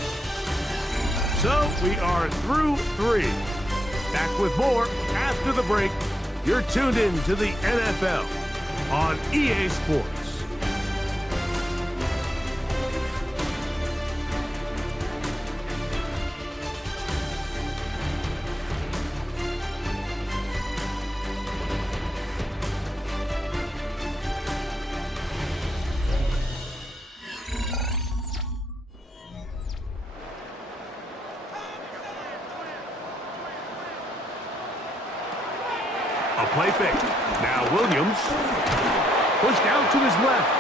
So we are through 3. Back with more after the break. You're tuned in to the NFL on EA Sports. A play fake. Now Williams pushed out to his left.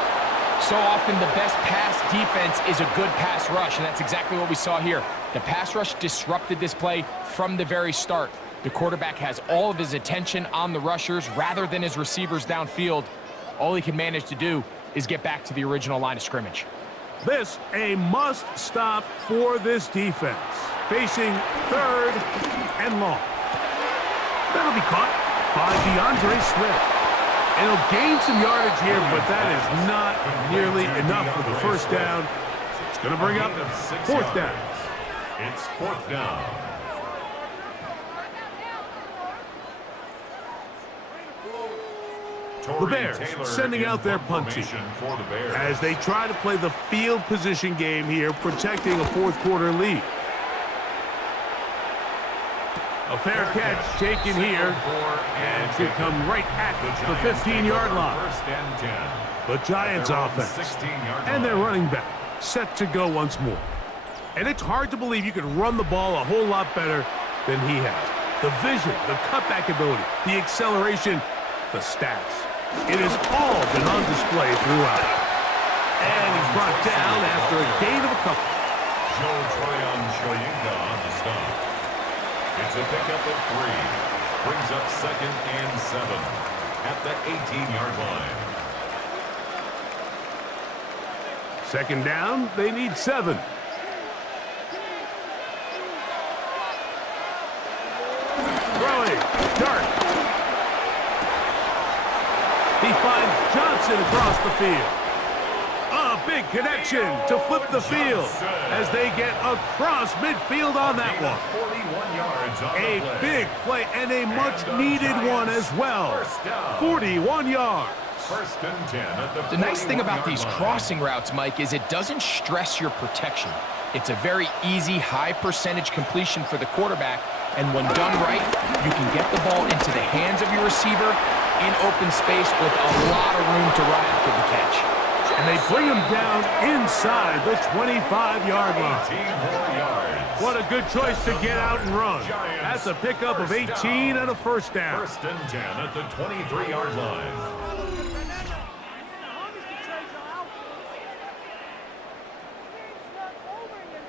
So often the best pass defense is a good pass rush, and that's exactly what we saw here. The pass rush disrupted this play from the very start. The quarterback has all of his attention on the rushers rather than his receivers downfield. All he can manage to do is get back to the original line of scrimmage. This a must stop for this defense. Facing 3rd and long. That'll be caught by DeAndre Swift. And he'll gain some yardage here, but that is not nearly enough for the 1st down. It's going to bring up 4th down. It's 4th down. The Bears sending out their punt team as they try to play the field position game here, protecting a 4th quarter lead. A fair catch taken here, and should come right at the 15-yard line. The Giants offense and their running back set to go once more. And it's hard to believe you can run the ball a whole lot better than he has. The vision, the cutback ability, the acceleration, the stats. It has all been on display throughout. And he's brought down after a gain of a couple. Tryon-Shoyinka on the stop. It's a pickup of 3. brings up 2nd and 7 at the 18-yard line. 2nd down, they need 7. Throwing, Dart. He finds Johnson across the field. A big connection to flip the field as they get across midfield on that one. 41 yards on A the play. big play and a much-needed one as well. 41 yards. 1st and 10 at The nice thing about 41-yard these line. crossing routes, Mike, is it doesn't stress your protection. It's a very easy, high percentage completion for the quarterback, and when done right, you can get the ball into the hands of your receiver in open space with a lot of room to run after the catch. And they bring him down inside the 25-yard line. 18 more yards. What a good choice to get out and run. That's a pickup of 18 and a 1st down. 1st and 10 at the 23-yard line.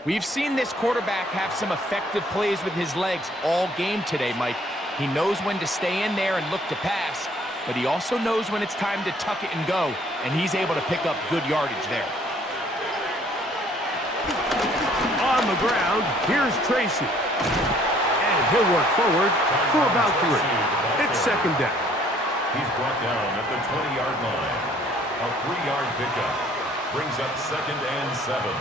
We've seen this quarterback have some effective plays with his legs all game today, Mike. He knows when to stay in there and look to pass, but he also knows when it's time to tuck it and go, and he's able to pick up good yardage there. On the ground, here's Tracy. And he'll work forward for about 3. It's 2nd down. He's brought down at the 20-yard line. A 3-yard pickup brings up 2nd and 7.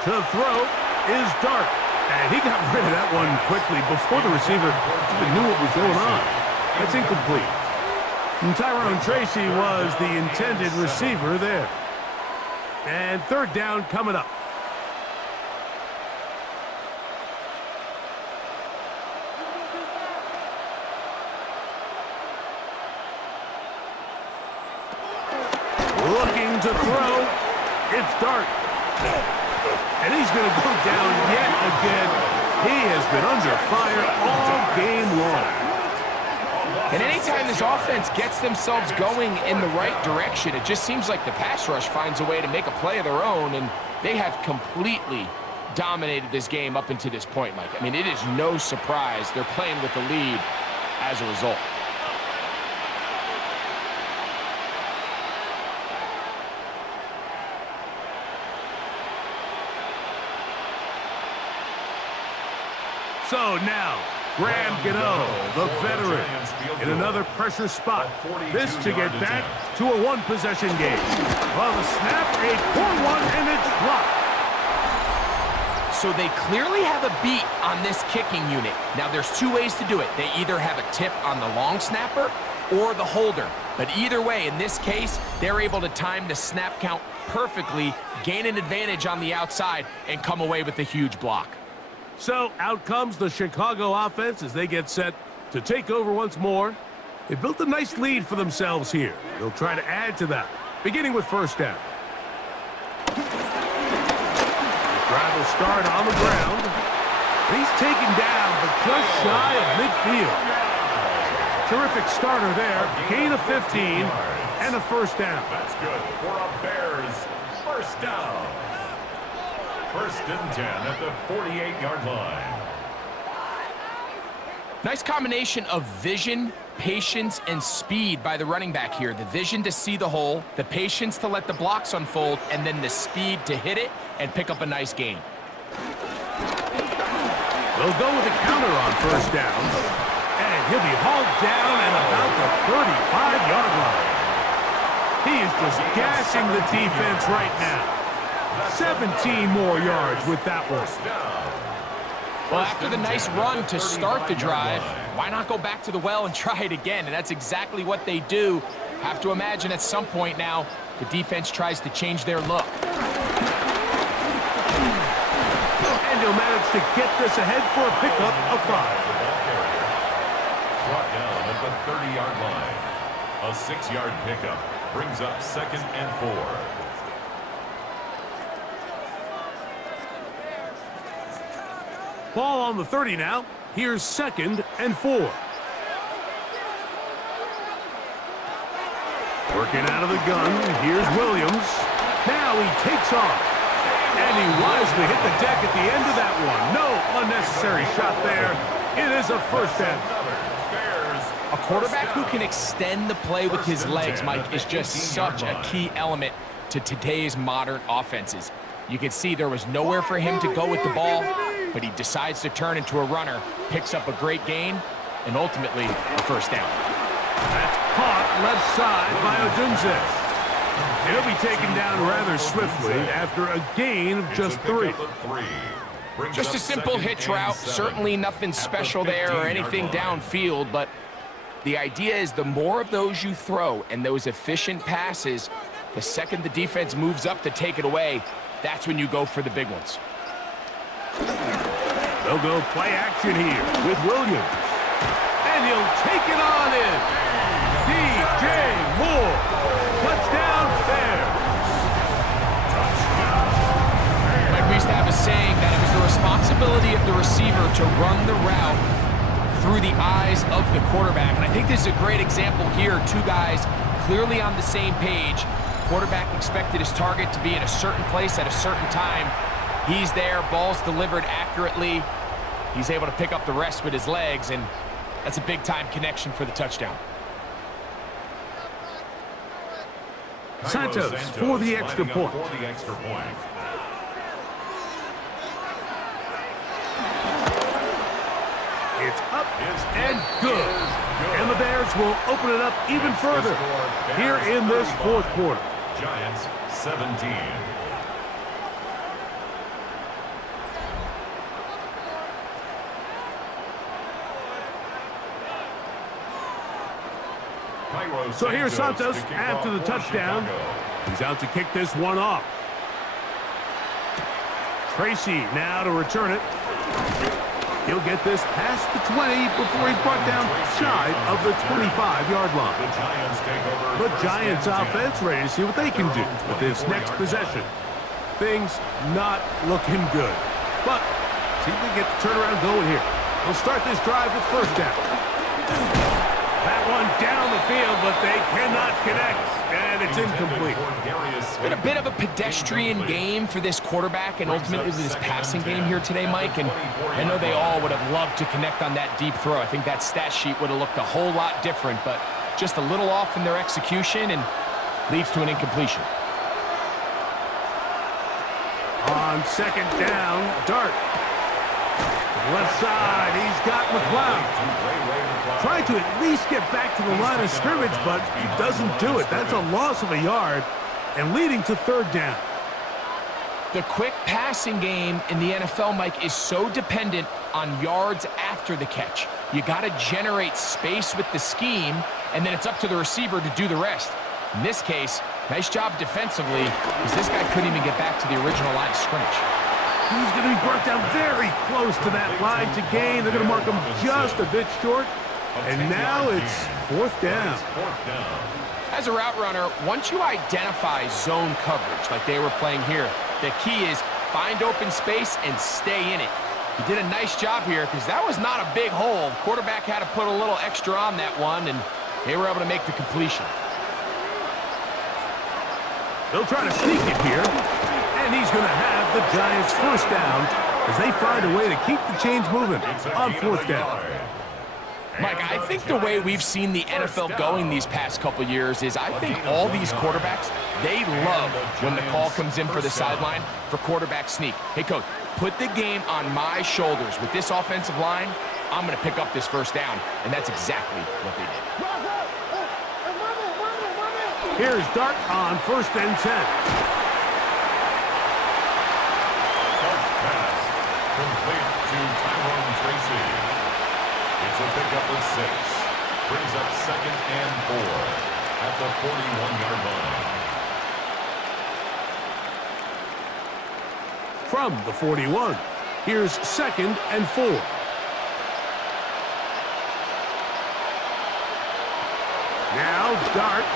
To throw is Dart. And he got rid of that one quickly before the receiver even knew what was going on. That's incomplete. And Tyrone Tracy was the intended receiver there. And 3rd down coming up. Looking to throw. It's Dart. And he's going to go down yet again. He has been under fire all game long. And anytime this offense gets themselves going in the right direction, it just seems like the pass rush finds a way to make a play of their own, and they have completely dominated this game up until this point, Mike. I mean, it is no surprise they're playing with the lead as a result. So now, Graham Gano, the veteran, in another pressure spot. This to get back to a 1-possession game. Well, the snap, a poor one, and it's blocked. So they clearly have a beat on this kicking unit. Now, there's 2 ways to do it. They either have a tip on the long snapper or the holder. But either way, in this case, they're able to time the snap count perfectly, gain an advantage on the outside, and come away with a huge block. So out comes the Chicago offense as they get set to take over once more. They built a nice lead for themselves here. They'll try to add to that, beginning with 1st down. Drive will start on the ground. He's taken down, but just shy of midfield. Terrific starter there. Gain of 15 and a 1st down. That's good for a Bears 1st down. 1st and 10 at the 48-yard line. Nice combination of vision, patience, and speed by the running back here. The vision to see the hole, the patience to let the blocks unfold, and then the speed to hit it and pick up a nice gain. They'll go with a counter on 1st down. And he'll be hauled down at about the 35-yard line. He is just gassing the defense right now. 17 more yards with that one. Well, after the nice run to start the drive, why not go back to the well and try it again? And that's exactly what they do. Have to imagine at some point now, the defense tries to change their look. And he'll manage to get this ahead for a pickup of 5. Brought down at the 30-yard line. A 6-yard pickup brings up 2nd and 4. Ball on the 30 now. Here's 2nd and 4. Working out of the gun. Here's Williams. Now he takes off. And he wisely hit the deck at the end of that one. No unnecessary shot there. It is a first down. A quarterback who can extend the play with his legs, Mike, is just such a key element to today's modern offenses. You can see there was nowhere for him to go with the ball, but he decides to turn into a runner, picks up a great gain, and ultimately a first down. That's caught left side by Odunze. He'll be taken down rather swiftly after a gain of just 3. Just a simple hitch route, certainly nothing special there or anything downfield, but the idea is the more of those you throw and those efficient passes, the second the defense moves up to take it away, that's when you go for the big ones. They'll go play action here with Williams. And he'll take it on in. DJ Moore. Touchdown Bears. Like we used to have a saying that it was the responsibility of the receiver to run the route through the eyes of the quarterback. And I think this is a great example here. Two guys clearly on the same page. Quarterback expected his target to be in a certain place at a certain time. He's there, ball's delivered accurately. He's able to pick up the rest with his legs, and that's a big-time connection for the touchdown. Santos for the extra point. It's up and good. And the Bears will open it up even further here in this fourth quarter. Giants 17. So here's Santos after the touchdown. He's out to kick this one off. Tracy now to return it. He'll get this past the 20 before he's brought down shy of the 25-yard line. The Giants offense ready to see what they can do with this next possession. Things not looking good. But see if they get the turnaround going here. They'll start this drive with first down. That one down the field, but they cannot connect, and it's incomplete. It's been a bit of a pedestrian game for this quarterback and ultimately this passing game here today, Mike. And I know they all would have loved to connect on that deep throw. I think that stat sheet would have looked a whole lot different, but just a little off in their execution and leads to an incompletion. On second down, Dart. Left side, he's got McLeod. Trying to at least get back to the line of scrimmage, but he doesn't do it. That's a loss of a yard and leading to third down. The quick passing game in the NFL, Mike, is so dependent on yards after the catch. You got to generate space with the scheme, and then it's up to the receiver to do the rest. In this case, nice job defensively, because this guy couldn't even get back to the original line of scrimmage. He's going to be brought down very close to that line to gain. They're going to mark him just a bit short. And now it's fourth down. As a route runner, once you identify zone coverage like they were playing here, the key is find open space and stay in it. He did a nice job here because that was not a big hole. Quarterback had to put a little extra on that one, and they were able to make the completion. They'll try to sneak it here. And he's going to have the Giants first down as they find a way to keep the chains moving on fourth down. Mike, I think the way we've seen the NFL going these past couple years is I think all these quarterbacks, they love when the call comes in for the sideline for quarterback sneak. Hey, coach, put the game on my shoulders. With this offensive line, I'm going to pick up this first down, and that's exactly what they did. Here's Dart on first and 10. Complete to Tryon-Shoyinka. It's a pickup of 6. Brings up second and 4 at the 41-yard line. From the 41, here's second and 4. Now Dart.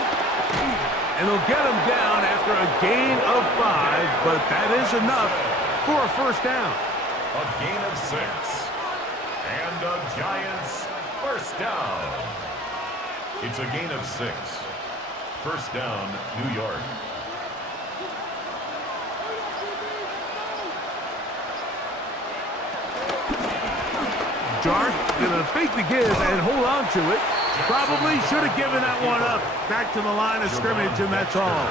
And they'll get him down after a gain of 5, but that is enough for a first down. A gain of 6. And the Giants first down. It's a gain of 6. First down, New York. Dart gonna fake the give and hold on to it. Probably should have given that one up. Back to the line of scrimmage, and that's all.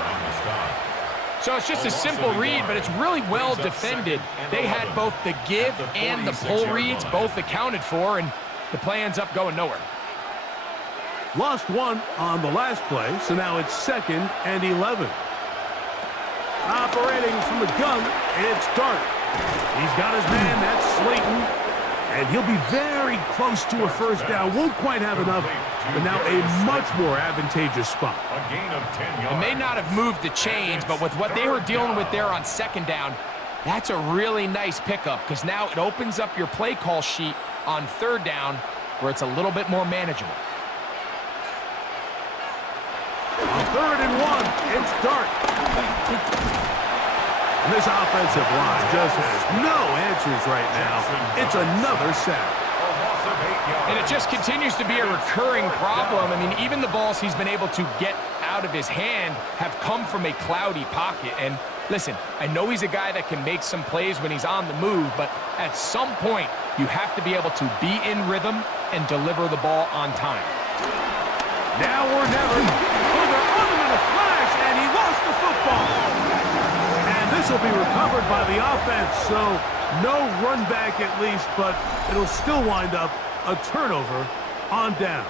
So it's just a simple read, but it's really well defended. They had both the give and the pull reads both accounted for, and the play ends up going nowhere. Lost one on the last play, so now it's 2nd and 11. Operating from the gun, it's Dart. He's got his man, that's Slayton. And he'll be very close to a first down. Won't quite have enough, but now a much more advantageous spot. A gain of 10 yards. It may not have moved the chains, but with what they were dealing with there on 2nd down, that's a really nice pickup because now it opens up your play call sheet on 3rd down where it's a little bit more manageable. On 3rd and 1, it's Dart. And this offensive line just has no answers right now. It's another sack. And it just continues to be a recurring problem. I mean, even the balls he's been able to get out of his hand have come from a cloudy pocket. And listen, I know he's a guy that can make some plays when he's on the move, but at some point, you have to be able to be in rhythm and deliver the ball on time. Now or never. Oh, they're on him in a flash, and he lost the football. This will be recovered by the offense, so no run back at least, but it'll still wind up a turnover on downs.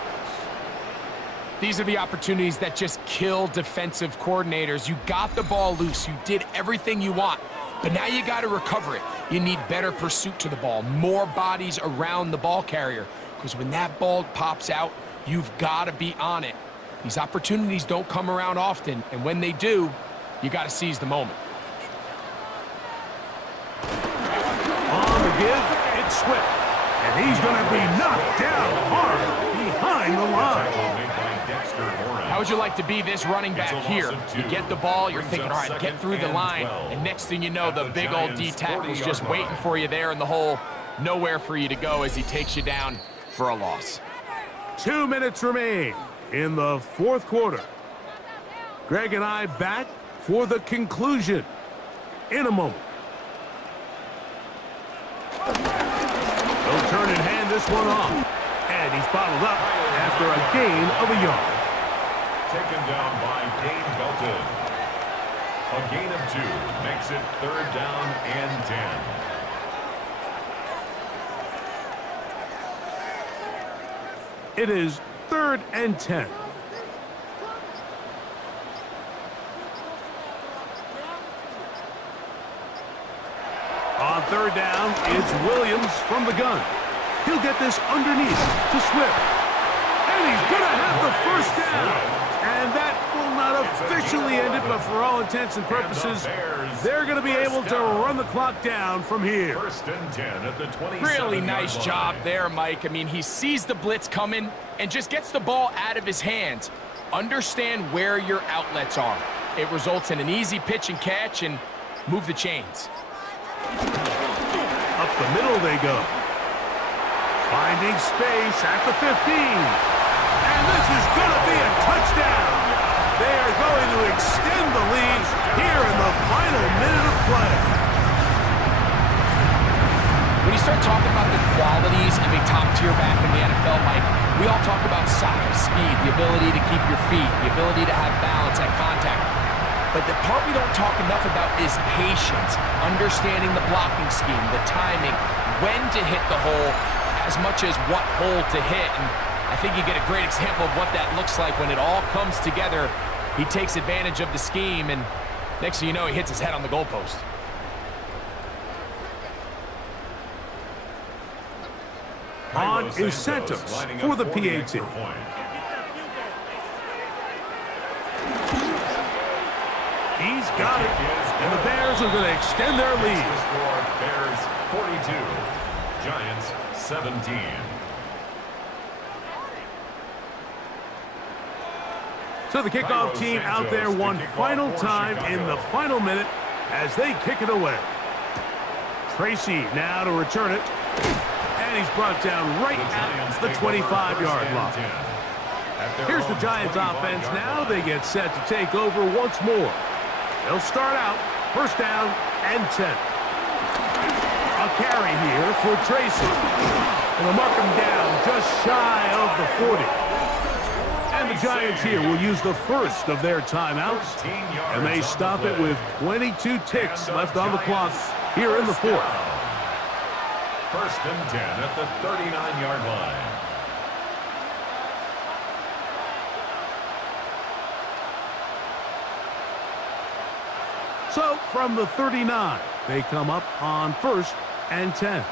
These are the opportunities that just kill defensive coordinators. You got the ball loose. You did everything you want, but now you got to recover it. You need better pursuit to the ball, more bodies around the ball carrier, because when that ball pops out, you've got to be on it. These opportunities don't come around often, and when they do, you got to seize the moment. On the give, it's Swift. And he's going to be knocked down hard behind the line. How would you like to be this running back here? You get the ball, you're thinking, all right, get through the line, and next thing you know, the big old D tackle's just waiting for you there in the hole. Nowhere for you to go as he takes you down for a loss. 2 minutes remain in the 4th quarter. Greg and I back for the conclusion in a moment. They'll turn and hand this one off. And he's bottled up after a gain of a yard. Taken down by Dane Belton. A gain of 2 makes it 3rd down and 10. It is 3rd and 10. On 3rd down, it's Williams from the gun. He'll get this underneath to Swift. And he's going to have the first down. And that will not officially end it, but for all intents and purposes, they're going to be able to run the clock down from here. 1st and 10 at the 27-yard line. Really nice job there, Mike. I mean, he sees the blitz coming and just gets the ball out of his hands. Understand where your outlets are. It results in an easy pitch and catch and move the chains. Up the middle they go. Finding space at the 15. And this is going to be a touchdown. They are going to extend the lead here in the final minute of play. When you start talking about the qualities of a top-tier back in the NFL, Mike, we all talk about size, speed, the ability to keep your feet, the ability to have balance at contact. But the part we don't talk enough about is patience, understanding the blocking scheme, the timing, when to hit the hole, as much as what hole to hit. And I think you get a great example of what that looks like when it all comes together. He takes advantage of the scheme, and next thing you know, he hits his head on the goalpost. On is Santos for the PAT. He's got it, and the Bears are going to extend their lead. The score, Bears 42, Giants 17. So the kickoff team out there one final time in the final minute as they kick it away. Tracy now to return it. And he's brought down right at the 25-yard line. Here's the Giants offense now. They get set to take over once more. They'll start out first down and 10. A carry here for Tracy. And they'll mark him down just shy of the 40. And the Giants here will use the first of their timeouts. And they stop it with 22 ticks left on the clock here in the fourth. First and 10 at the 39-yard line. So from the 39, they come up on first and 10.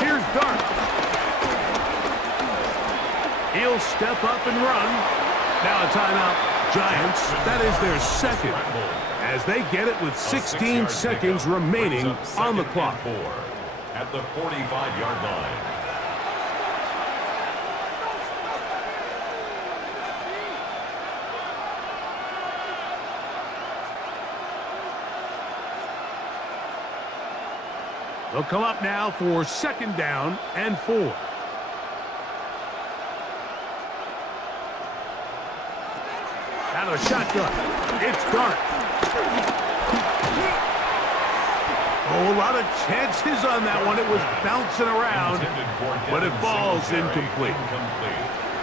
Here's Dart. He'll step up and run. Now a timeout. Giants, that is their second, as they get it with 16 seconds remaining on the clock. At the 45-yard line. They'll come up now for second down and 4. Out of the shotgun. It's Dart. Oh, a lot of chances on that one. It was bouncing around, but it falls incomplete.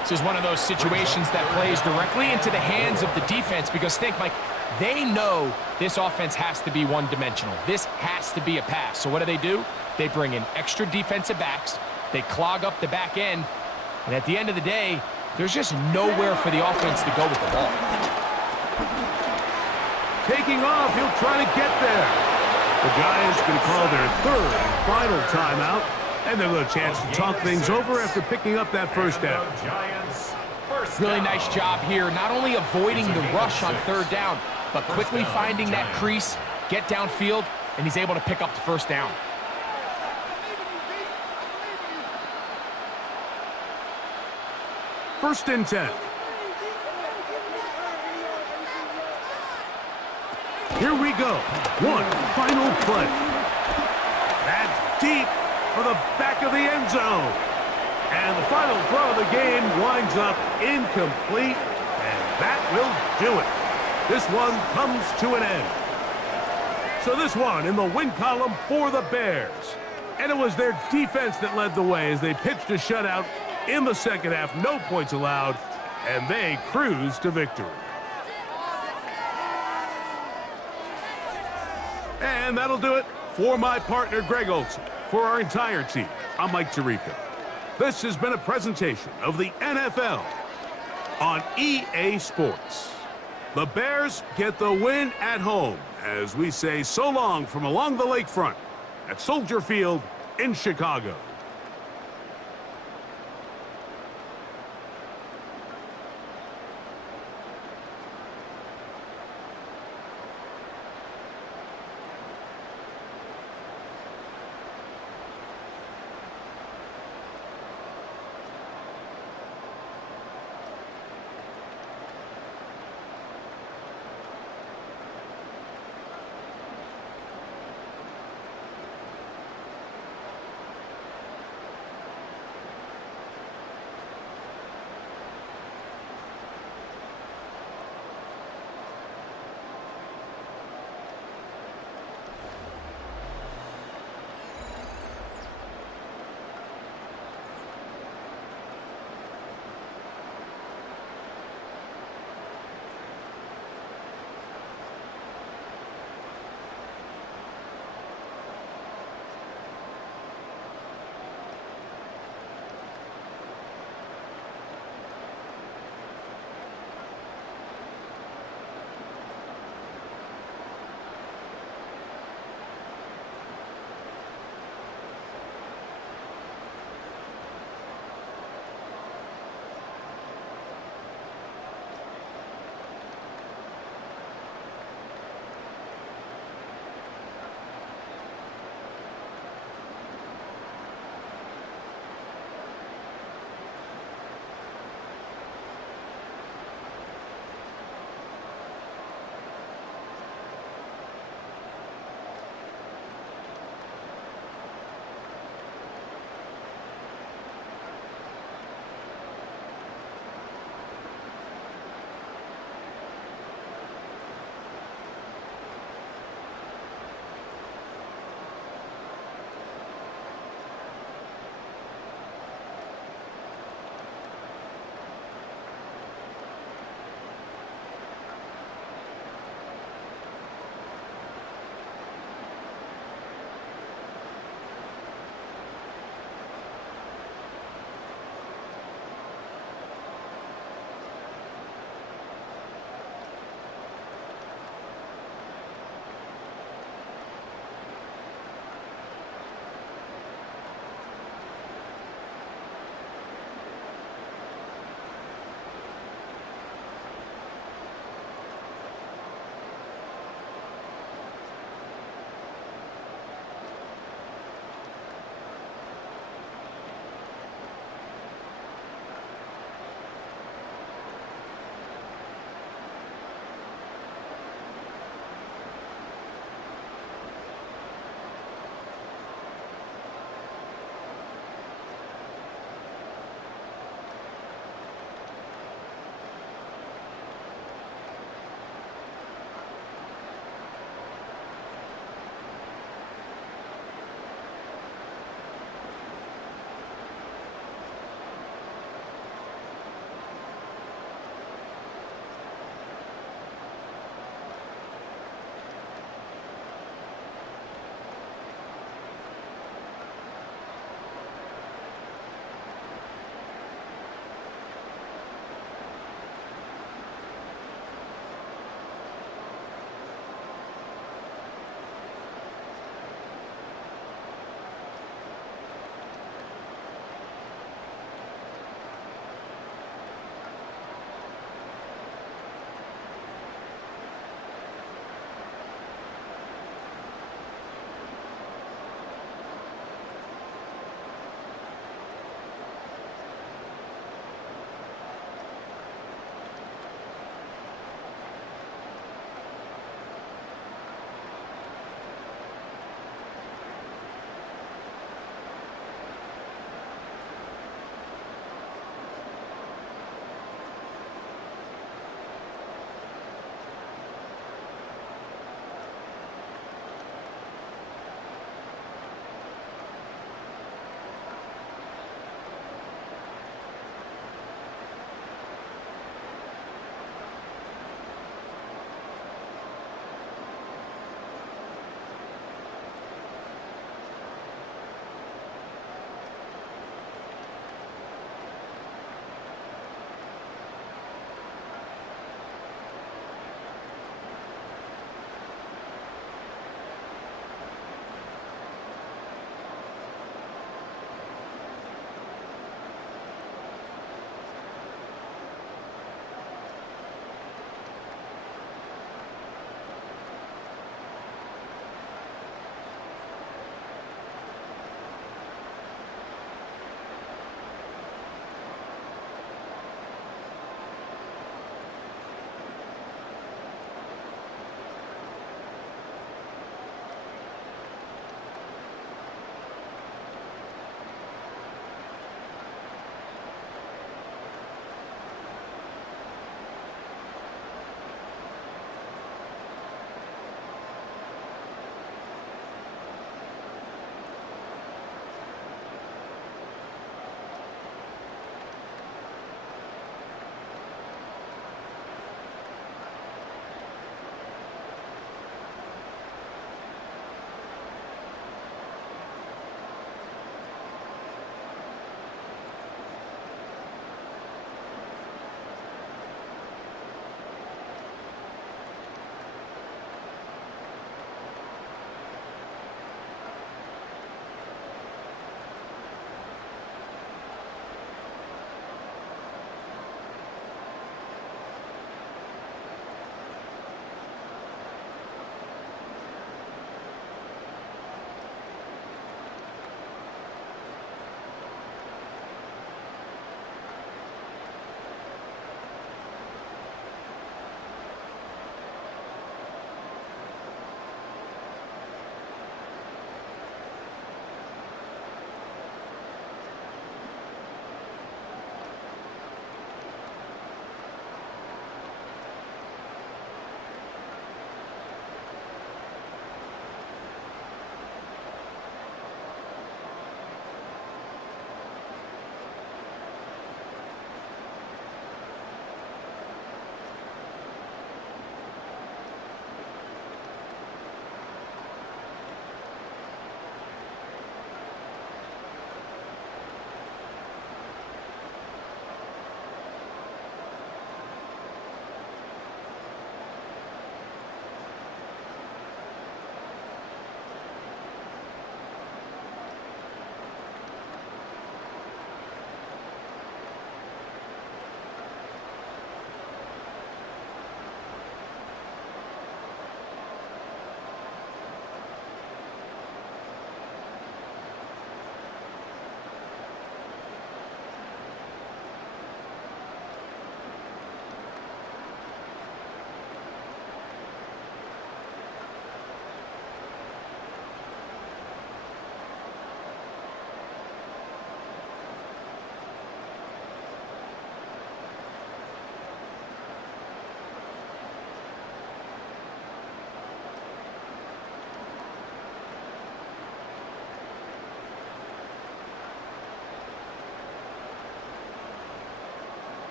This is one of those situations that plays directly into the hands of the defense because think, Mike, they know this offense has to be one-dimensional. This has to be a pass. So what do? They bring in extra defensive backs. They clog up the back end. And at the end of the day, there's just nowhere for the offense to go with the ball. Taking off, he'll try to get there. The Giants can call their third and final timeout. And they'll have a chance to talk things over after picking up that first down. Really nice job here, not only avoiding the rush on third down, but quickly finding that crease, get downfield, and he's able to pick up the first down. First and 10. Here we go. One final play. That's deep for the back of the end zone. And the final throw of the game winds up incomplete, and that will do it. This one comes to an end. So this one in the win column for the Bears. And it was their defense that led the way as they pitched a shutout in the second half. No points allowed, and they cruised to victory. And that'll do it for my partner, Greg Olson. For our entire team, I'm Mike Tirico. This has been a presentation of the NFL on EA Sports. The Bears get the win at home as we say so long from along the lakefront at Soldier Field in Chicago.